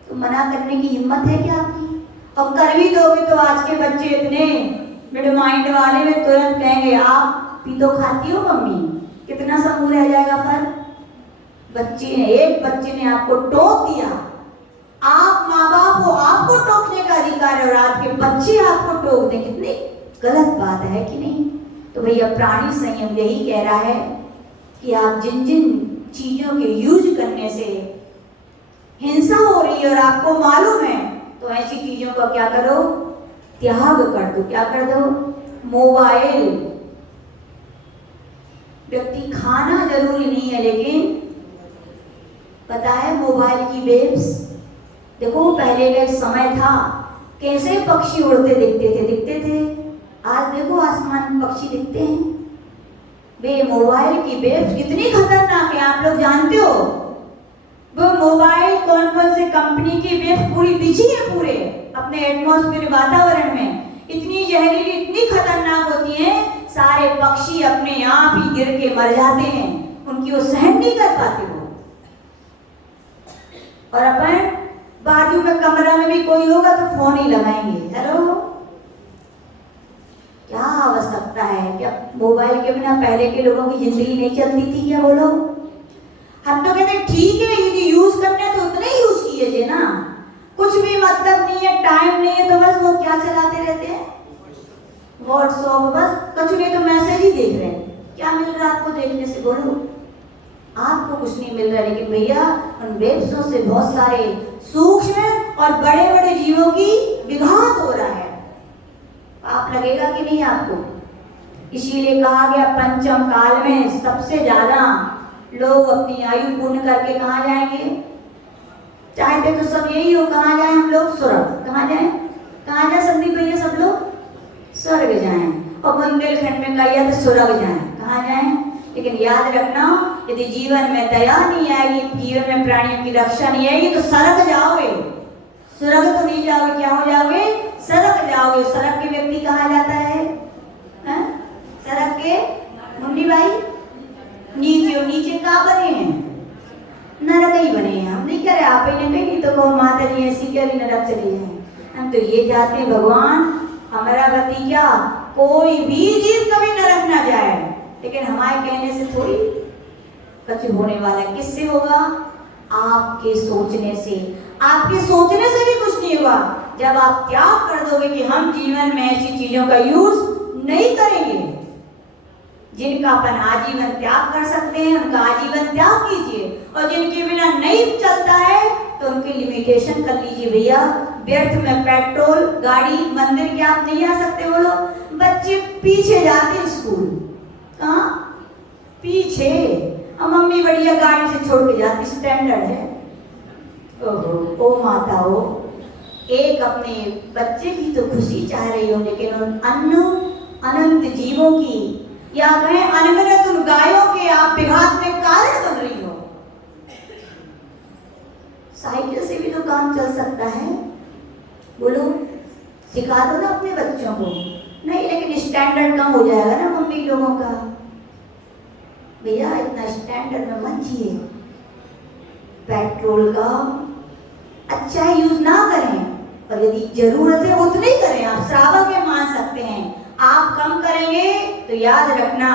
तो मना करने की हिम्मत है क्या आपकी? और कर भी दोगे तो आज के बच्चे इतने मिड माइंड वाले में तुरंत कहेंगे आप भी तो खाती हो मम्मी, कितना समूह रह जाएगा। पर बच्चे ने, एक बच्चे ने आपको टोक दिया, आप माँ बाप हो, आपको टोकने का अधिकार है, और आपके बच्चे आपको टोक दें, कितनी गलत बात है कि नहीं? तो भैया प्राणी संयम यही कह रहा है कि आप जिन जिन चीजों के यूज करने से हिंसा हो रही है और आपको मालूम है, तो ऐसी चीजों का क्या करो, त्याग कर दो। क्या कर दो? मोबाइल। व्यक्ति खाना जरूरी नहीं है, लेकिन पता है मोबाइल की वेव्स, देखो पहले का एक समय था कैसे पक्षी उड़ते दिखते थे। आज देखो आसमान में पक्षी दिखते हैं। वे मोबाइल की वेव्स कितनी खतरनाक है, आप लोग जानते हो? वो मोबाइल कौन से कंपनी की वेव्स पूरी बिछी है पूरे अपने एटमॉस्फेयर वातावरण में, इतनी जहरीली, इतनी खतरनाक होती है, सारे पक्षी अपने आप ही गिर के मर जाते हैं, उनकी वो सहन नहीं कर पाते वो। और अपन बाजू में कमरा में भी कोई होगा तो फोन ही लगाएंगे, हेलो। क्या आवश्यकता है? क्या मोबाइल के बिना पहले के लोगों की जिंदगी नहीं चलती थी क्या? बोलो। हम तो कहते ठीक है, यदि यूज करना है तो उतना ही यूज कीजिए ना, कुछ भी मतलब नहीं है, टाइम नहीं है तो बस वो क्या चलाते रहते हैं, व्हाट्सएप, बस कुछ नहीं तो मैसेज ही देख रहे हैं। क्या मिल रहा है आपको देखने से? बोलो। आपको कुछ नहीं मिल रहा, लेकिन भैया उन वेब्सों से बहुत सारे सूक्ष्म और बड़े बड़े जीवों की विघात हो रहा है। पाप लगेगा कि नहीं आपको? इसीलिए कहा गया पंचम काल में सबसे ज्यादा लोग अपनी आयु पूर्ण करके कहाँ जाएंगे? चाहते तो सब यही हो, कहाँ जाए हम लोग? स्वर्ग। कहाँ जाए? कहाँ जाए संदीप भैया? सब लोग स्वर्ग जाएं, और बुंदेलखंड में कहिए तो स्वर्ग जाएं। कहाँ जाएं? लेकिन याद रखना, यदि जीवन में दया नहीं आएगी, जीवन में प्राणियों की रक्षा नहीं आएगी, तो सड़क जाओगे। स्वर्ग तो नहीं जाओगे, क्या हो जाओगे? सड़क जाओगे। सड़क के व्यक्ति कहाँ जाता है? सड़क के मुंडी भाई नीचे कहाँ बने हैं? नरक ही बने हैं। हम नहीं कह रहे आप ही ने कही तो कहो माता जी ऐसी कह रही नरक चली जाए। हम तो ये चाहते हैं भगवान हमारा गति क्या, कोई भी जीव कभी नरक ना जाए, लेकिन हमारे कहने से थोड़ी कुछ होने वाला है। किससे होगा? आपके सोचने से। आपके सोचने से भी कुछ नहीं होगा। जब आप त्याग कर दोगे कि हम जीवन में ऐसी चीजों का यूज नहीं करेंगे, जिनका अपन आजीवन त्याग कर सकते हैं उनका आजीवन त्याग कीजिए, और जिनके बिना नहीं चलता है तो उनकी लिमिटेशन कर लीजिए। भैया व्यर्थ में पेट्रोल गाड़ी मंदिर के आप नहीं आ सकते। बोलो, बच्चे पीछे जाते स्कूल, कहाँ पीछे, और मम्मी बढ़िया गाड़ी से छोड़ के जाती, स्टैंडर्ड है। ओहो, ओ माता हो, एक अपने बच्चे की तो खुशी चाह रही हो, लेकिन उन अनंत जीवों की या कहें अनगिनत उन गायों के आप विघात में कारण बन रही हो। साइकिल से भी तो काम चल सकता है। बोलो, सिखा दो ना अपने बच्चों को। नहीं, लेकिन स्टैंडर्ड कम हो जाएगा ना मम्मी लोगों का। भैया इतना स्टैंडर्ड में मत जिए। पेट्रोल का अच्छा यूज ना करें, और यदि जरूरत है उतनी ही करें। आप श्रावक में मान सकते हैं, आप कम करेंगे तो याद रखना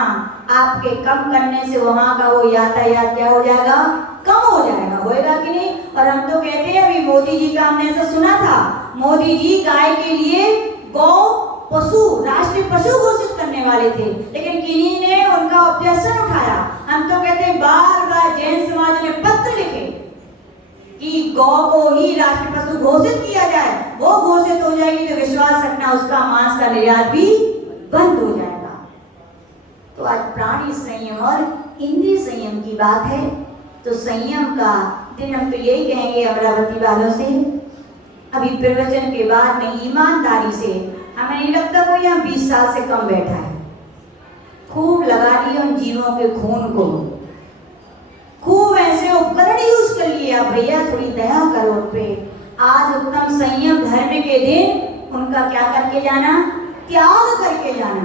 आपके कम करने से वहां का वो यातायात क्या हो जाएगा? कम हो जाएगा। होएगा कि नहीं? और हम तो कहते हैं, अभी मोदी जी का हमने ऐसा सुना था, मोदी जी गाय के लिए गौ पशु राष्ट्रीय पशु घोषित करने वाले थे, लेकिन किन्हीं ने उनका ऑब्जेक्शन उठाया। हम तो कहते हैं बार बार जैन समाज ने पत्र लिखे कि गौ को ही राष्ट्रीय पशु घोषित किया जाए। वो घोषित हो जाएगी तो विश्वास रखना उसका मांस का निर्यात भी बंद हो जाएगा। तो आज प्राणी संयम और इंद्रिय संयम की बात है, तो संयम का दिन हम तो यही कहेंगे अमरावती वालों से। अभी प्रवचन के बाद में ईमानदारी से, हमें नहीं लगता कोई यहाँ 20 साल से कम बैठा है। खूब लगा लिए उन जीवों के खून को, खूब ऐसे उपकरण यूज कर लिए। आप भैया थोड़ी दया करो उन पे। आज उत्तम संयम धर्म के दिन उनका क्या करके जाना? त्याग करके जाना,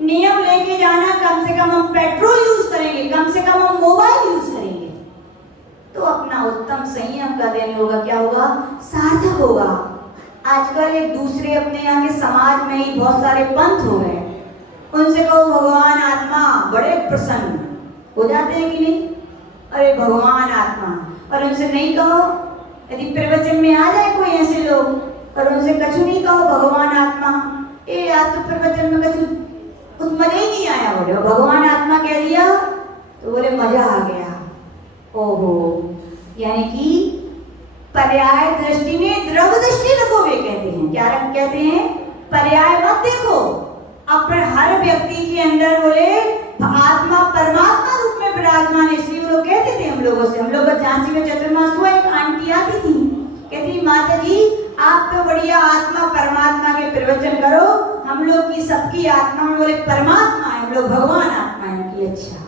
नियम लेके जाना। कम से कम हम पेट्रोल यूज करेंगे, कम से कम हम मोबाइल यूज करेंगे, तो अपना उत्तम संयम का दिन होगा, क्या होगा? सार्थक होगा। आजकल एक दूसरे अपने यहाँ के समाज में ही बहुत सारे पंथ हो गए, उनसे कहो भगवान आत्मा, बड़े प्रसन्न हो जाते हैं कि नहीं? अरे भगवान आत्मा, और उनसे नहीं कहो, यदि प्रवचन में आ जाए कोई ऐसे लोग और उनसे कछु नहीं कहो भगवान आत्मा, ए आज तो प्रवचन में कछु कुछ मजा ही नहीं आया। बोले भगवान आत्मा कह दिया तो बोले मजा आ गया। ओहो, यानी कि पर्याय दृष्टि में द्रव दृष्टि रखो, वे कहते हैं। क्या रख कहते हैं? पर्याय मत देखो। अपन हर व्यक्ति के अंदर बोले आत्मा परमात्मा रूप में विराजमान, इसलिए वो लोग कहते थे हम लोगों से, हम लोग झांसी में चतुर्मास हुआ, एक आंटी आती थी, कहती माता जी आप तो बढ़िया आत्मा परमात्मा के प्रवचन करो, हम लोग की सबकी आत्मा में बोले परमात्मा है, हम लोग भगवान आत्मा है। उनकी अच्छा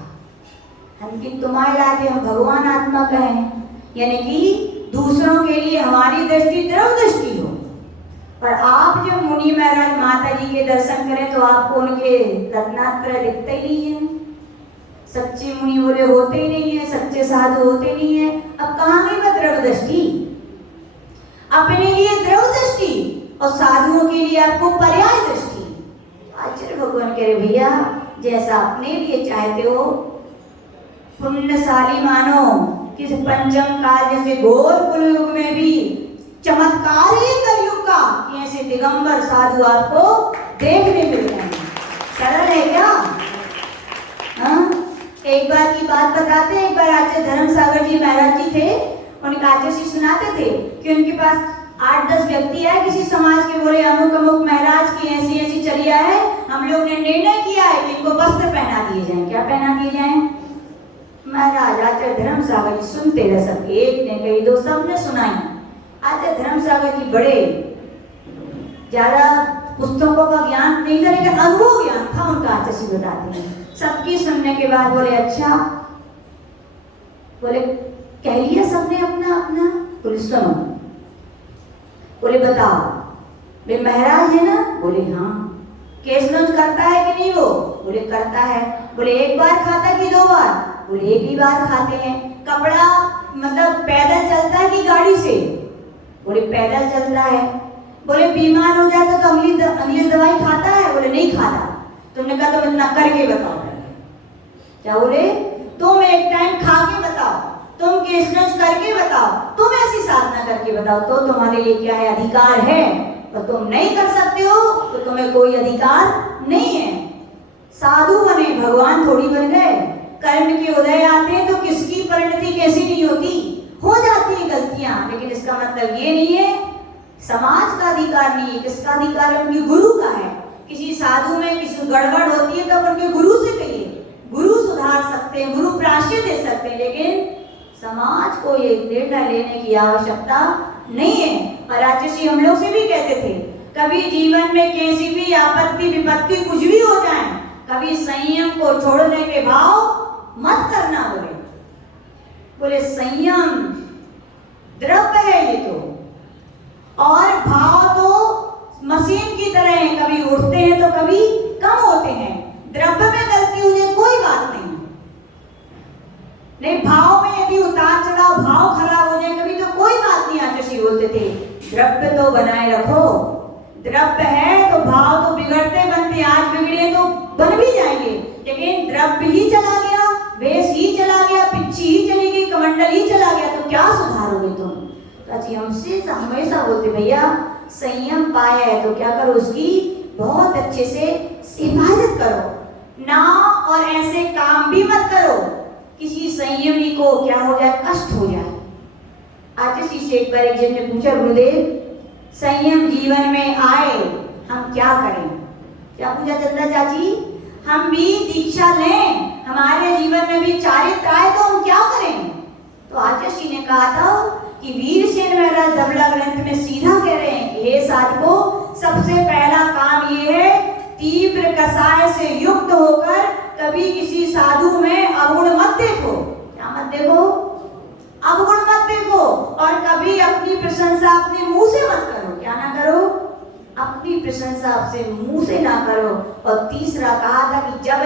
हमकी तुम्हारे लाते हम भगवान आत्मा कहें, यानी कि दूसरों के लिए हमारी दृष्टि द्रव दृष्टि हो। पर आप जो मुनि महाराज माता जी के दर्शन करें तो आपको उनके रत्नात्रय दिखते ही नहीं है। सच्चे मुनि बोले होते ही नहीं है, सच्चे साधु होते नहीं है। अब कहाँ गई मैं द्रव दृष्टि? अपने लिए द्रव दृष्टि और साधुओं के लिए आपको पर्याय दृष्टि। आचार्य भगवान कह रहे भैया जैसा अपने लिए चाहते हो, पुण्यशाली मानो किस पंचम काल जैसे घोर कलयुग में भी चमत्कार ही कलयुग का, ऐसे दिगंबर साधु आपको देखने मिल जाएंगे। सरल है क्या? हाँ? एक बार की बात बताते हैं। एक बार आचार्य धर्मसागर जी महाराज जी थे, उनके आचार्य जी सुनाते थे कि उनके पास 8-10 व्यक्ति आए किसी समाज के, बोले अमुक अमुक महाराज की ऐसी ऐसी चलिया है, हम लोग ने निर्णय किया है कि इनको वस्त्र पहना दिए जाएं। क्या पहना दिए जाएं? महाराज आचार्य धर्मसागर जी सुनते रहे, सब एक ने कही दो सबने सुनाई। आचार्य धर्मसागर जी बड़े ज्यादा पुस्तकों का ज्ञान नहीं था, लेकिन अनुभव ज्ञान था उनका। आचार्य जी बताते हैं सबकी सुनने के बाद बोले अच्छा, बोले कह लिया सबने अपना अपना? बोले सुनो, बोले बताओ वे महाराज है ना? बोले हाँ। केस नोच करता है कि नहीं वो? बोले करता है। बोले एक बार खाता कि 2 बार? बोले एक ही बार खाते हैं। कपड़ा मतलब पैदल चलता है कि गाड़ी से? बोले पैदल चलता है। बोले बीमार हो जाता तो अगली दवाई खाता है? बोले नहीं खाता। तुमने कहा तुम इतना करके बताओ। क्या बोले? तुम एक टाइम खा के बताओ, तुम केस नोच करके बताओ, तुम ऐसी साधना करके बताओ तो तुम्हारे लिए क्या है? अधिकार है। और तुम नहीं कर सकते हो तो तुम्हें कोई अधिकार नहीं है। साधु बने, भगवान थोड़ी बन गए। कर्म के उदय आते हैं तो किसकी परिणति कैसी नहीं होती, हो जाती है गलतियां, लेकिन इसका मतलब ये नहीं है समाज का अधिकार नहीं है। किसका अधिकार है? उनके गुरु का है। किसी साधु में किसी गड़बड़ होती है तो अपन के गुरु से कहिए, गुरु सुधार सकते हैं, गुरु प्रायश्चित दे सकते हैं, लेकिन समाज को ये निर्णय लेने की आवश्यकता नहीं है। और आचार्य जी हम लोग से भी कहते थे कभी जीवन में कैसी भी आपत्ति विपत्ति कुछ भी हो जाए, कभी संयम को छोड़ने के भाव मत करना। बोले संयम द्रव्य है ये तो, और भाव तो मशीन की तरह है, कभी उठते हैं तो कभी कम होते हैं। द्रव्य में गलती हो जाए कोई बात नहीं, भाव में यदि उतार चढ़ाव भाव खराब हो जाए कभी तो कोई बात नहीं। आचार्य बोलते थे द्रव्य तो बनाए रखो। द्रव्य है तो भाव तो बिगड़ते बनते, आज बिगड़े तो बन भी जाएंगे, लेकिन द्रव्य ही चला गया, वेश ही चला गया, पिच्ची ही चली गई, कमंडल ही चला गया तो क्या सुधारोगे तुम? तो जी हमसे हमेशा बोलते भैया संयम पाया है तो क्या करो, उसकी बहुत अच्छे से हिफाजत करो ना, और ऐसे काम भी मत करो किसी संयमी को क्या हो जाए, कष्ट हो जाए। आचार्य से एक बार एक जन ने पूछा गुरुदेव संयम जीवन में आए हम क्या करें? क्या पूछा चंदा चाची? हम भी दीक्षा लें, हमारे जीवन में भी चारित्र आए तो हम क्या करें? तो आचार्य ने कहा था कि वीरसेन महाराज धवला ग्रंथ में सीधा कह रहे हैं कि हे साधको सबसे पहला काम ये है तीव्र कषाय से युक्त होकर कभी किसी साधु में अवगुण मत देखो। क्या मत देखो? अवगुण मत देखो। और कभी अपनी प्रशंसा अपने मुंह से मत करो। क्या ना करो? अपनी प्रशंसा आपसे मुंह से ना करो। और तीसरा कहा था कि जब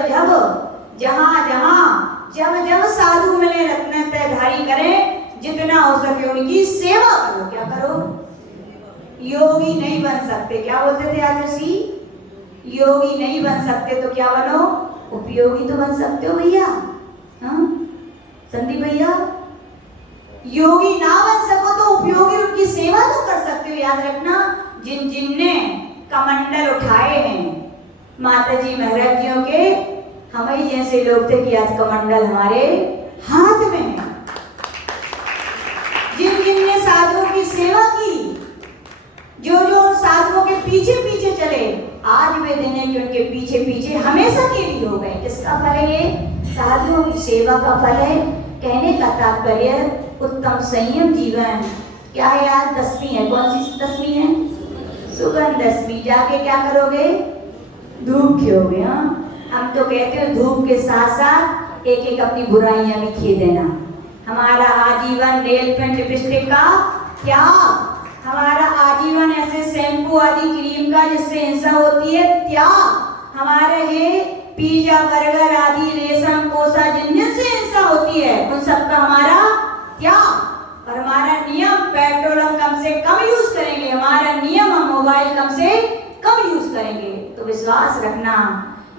जब साधु मिले रत्न तयधारी करें, जितना हो सके उनकी सेवा करो। क्या करो? योगी नहीं बन सकते, क्या बोलते थे आचार्य? योगी नहीं बन सकते तो क्या बनो? उपयोगी तो बन सकते हो भैया। हाँ संदीप भैया, योगी ना बन सको तो उपयोगी उनकी सेवा तो कर सकते हो। याद रखना जिनने कमंडल उठाए हैं माता जी महाराज जियों के, हमें जैसे लोग थे कि आज कमंडल हमारे हाथ में है। जिनने साधुओं की सेवा की, जो जो उन साधुओं के पीछे पीछे चले, आज वे दिन है कि उनके पीछे पीछे हमेशा के लिए हो गए। किसका फल है ये? साधुओं की सेवा का फल है। कहने का तात्पर्य उत्तम संयम जीवन। क्या है आज? 10वीं है। कौन सी 10वीं है? सुगंध 10वीं। जाके क्या करोगे? धूप खियोगे। हाँ, हम तो कहते हैं धूप के साथ साथ एक एक अपनी बुराइयां भी खिए देना। हमारा आजीवन नेल पेंट लिपस्टिक का त्याग, हमारा आजीवन ऐसे शैम्पू आदि क्रीम का जिससे हिंसा होती है त्याग, हमारा ये पिज्जा बर्गर आदि रेशम कोसा जिनसे हिंसा होती है उन सबका हमारा त्याग। और हमारा नियम पेट्रोल हम कम से कम यूज करेंगे, हमारा नियम हम मोबाइल कम से कम यूज करेंगे। तो विश्वास रखना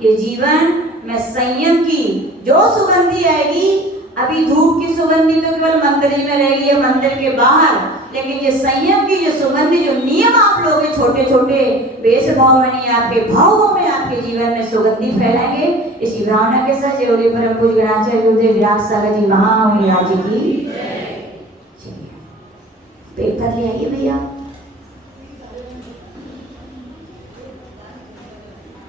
ये जीवन में संयम की जो सुगंधी आएगी, अभी धूप की सुगंधी तो केवल मंदिर ही में रहेगी या मंदिर के बाहर, लेकिन ये संयम की जो सुगंधी, जो नियम आप लोग छोटे छोटे भेदभाव में नहीं, आपके भावों में, आपके जीवन में सुगंधी फैलाएंगे। इसी भावना के साथ जय परम पूज्य गणाचार्य गुरुदेव विराट सागर जी महामुनि राज्य की। पेपर ले आइए भैया।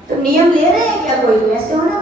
तो नियम ले रहे हैं क्या कोई? ऐसे होना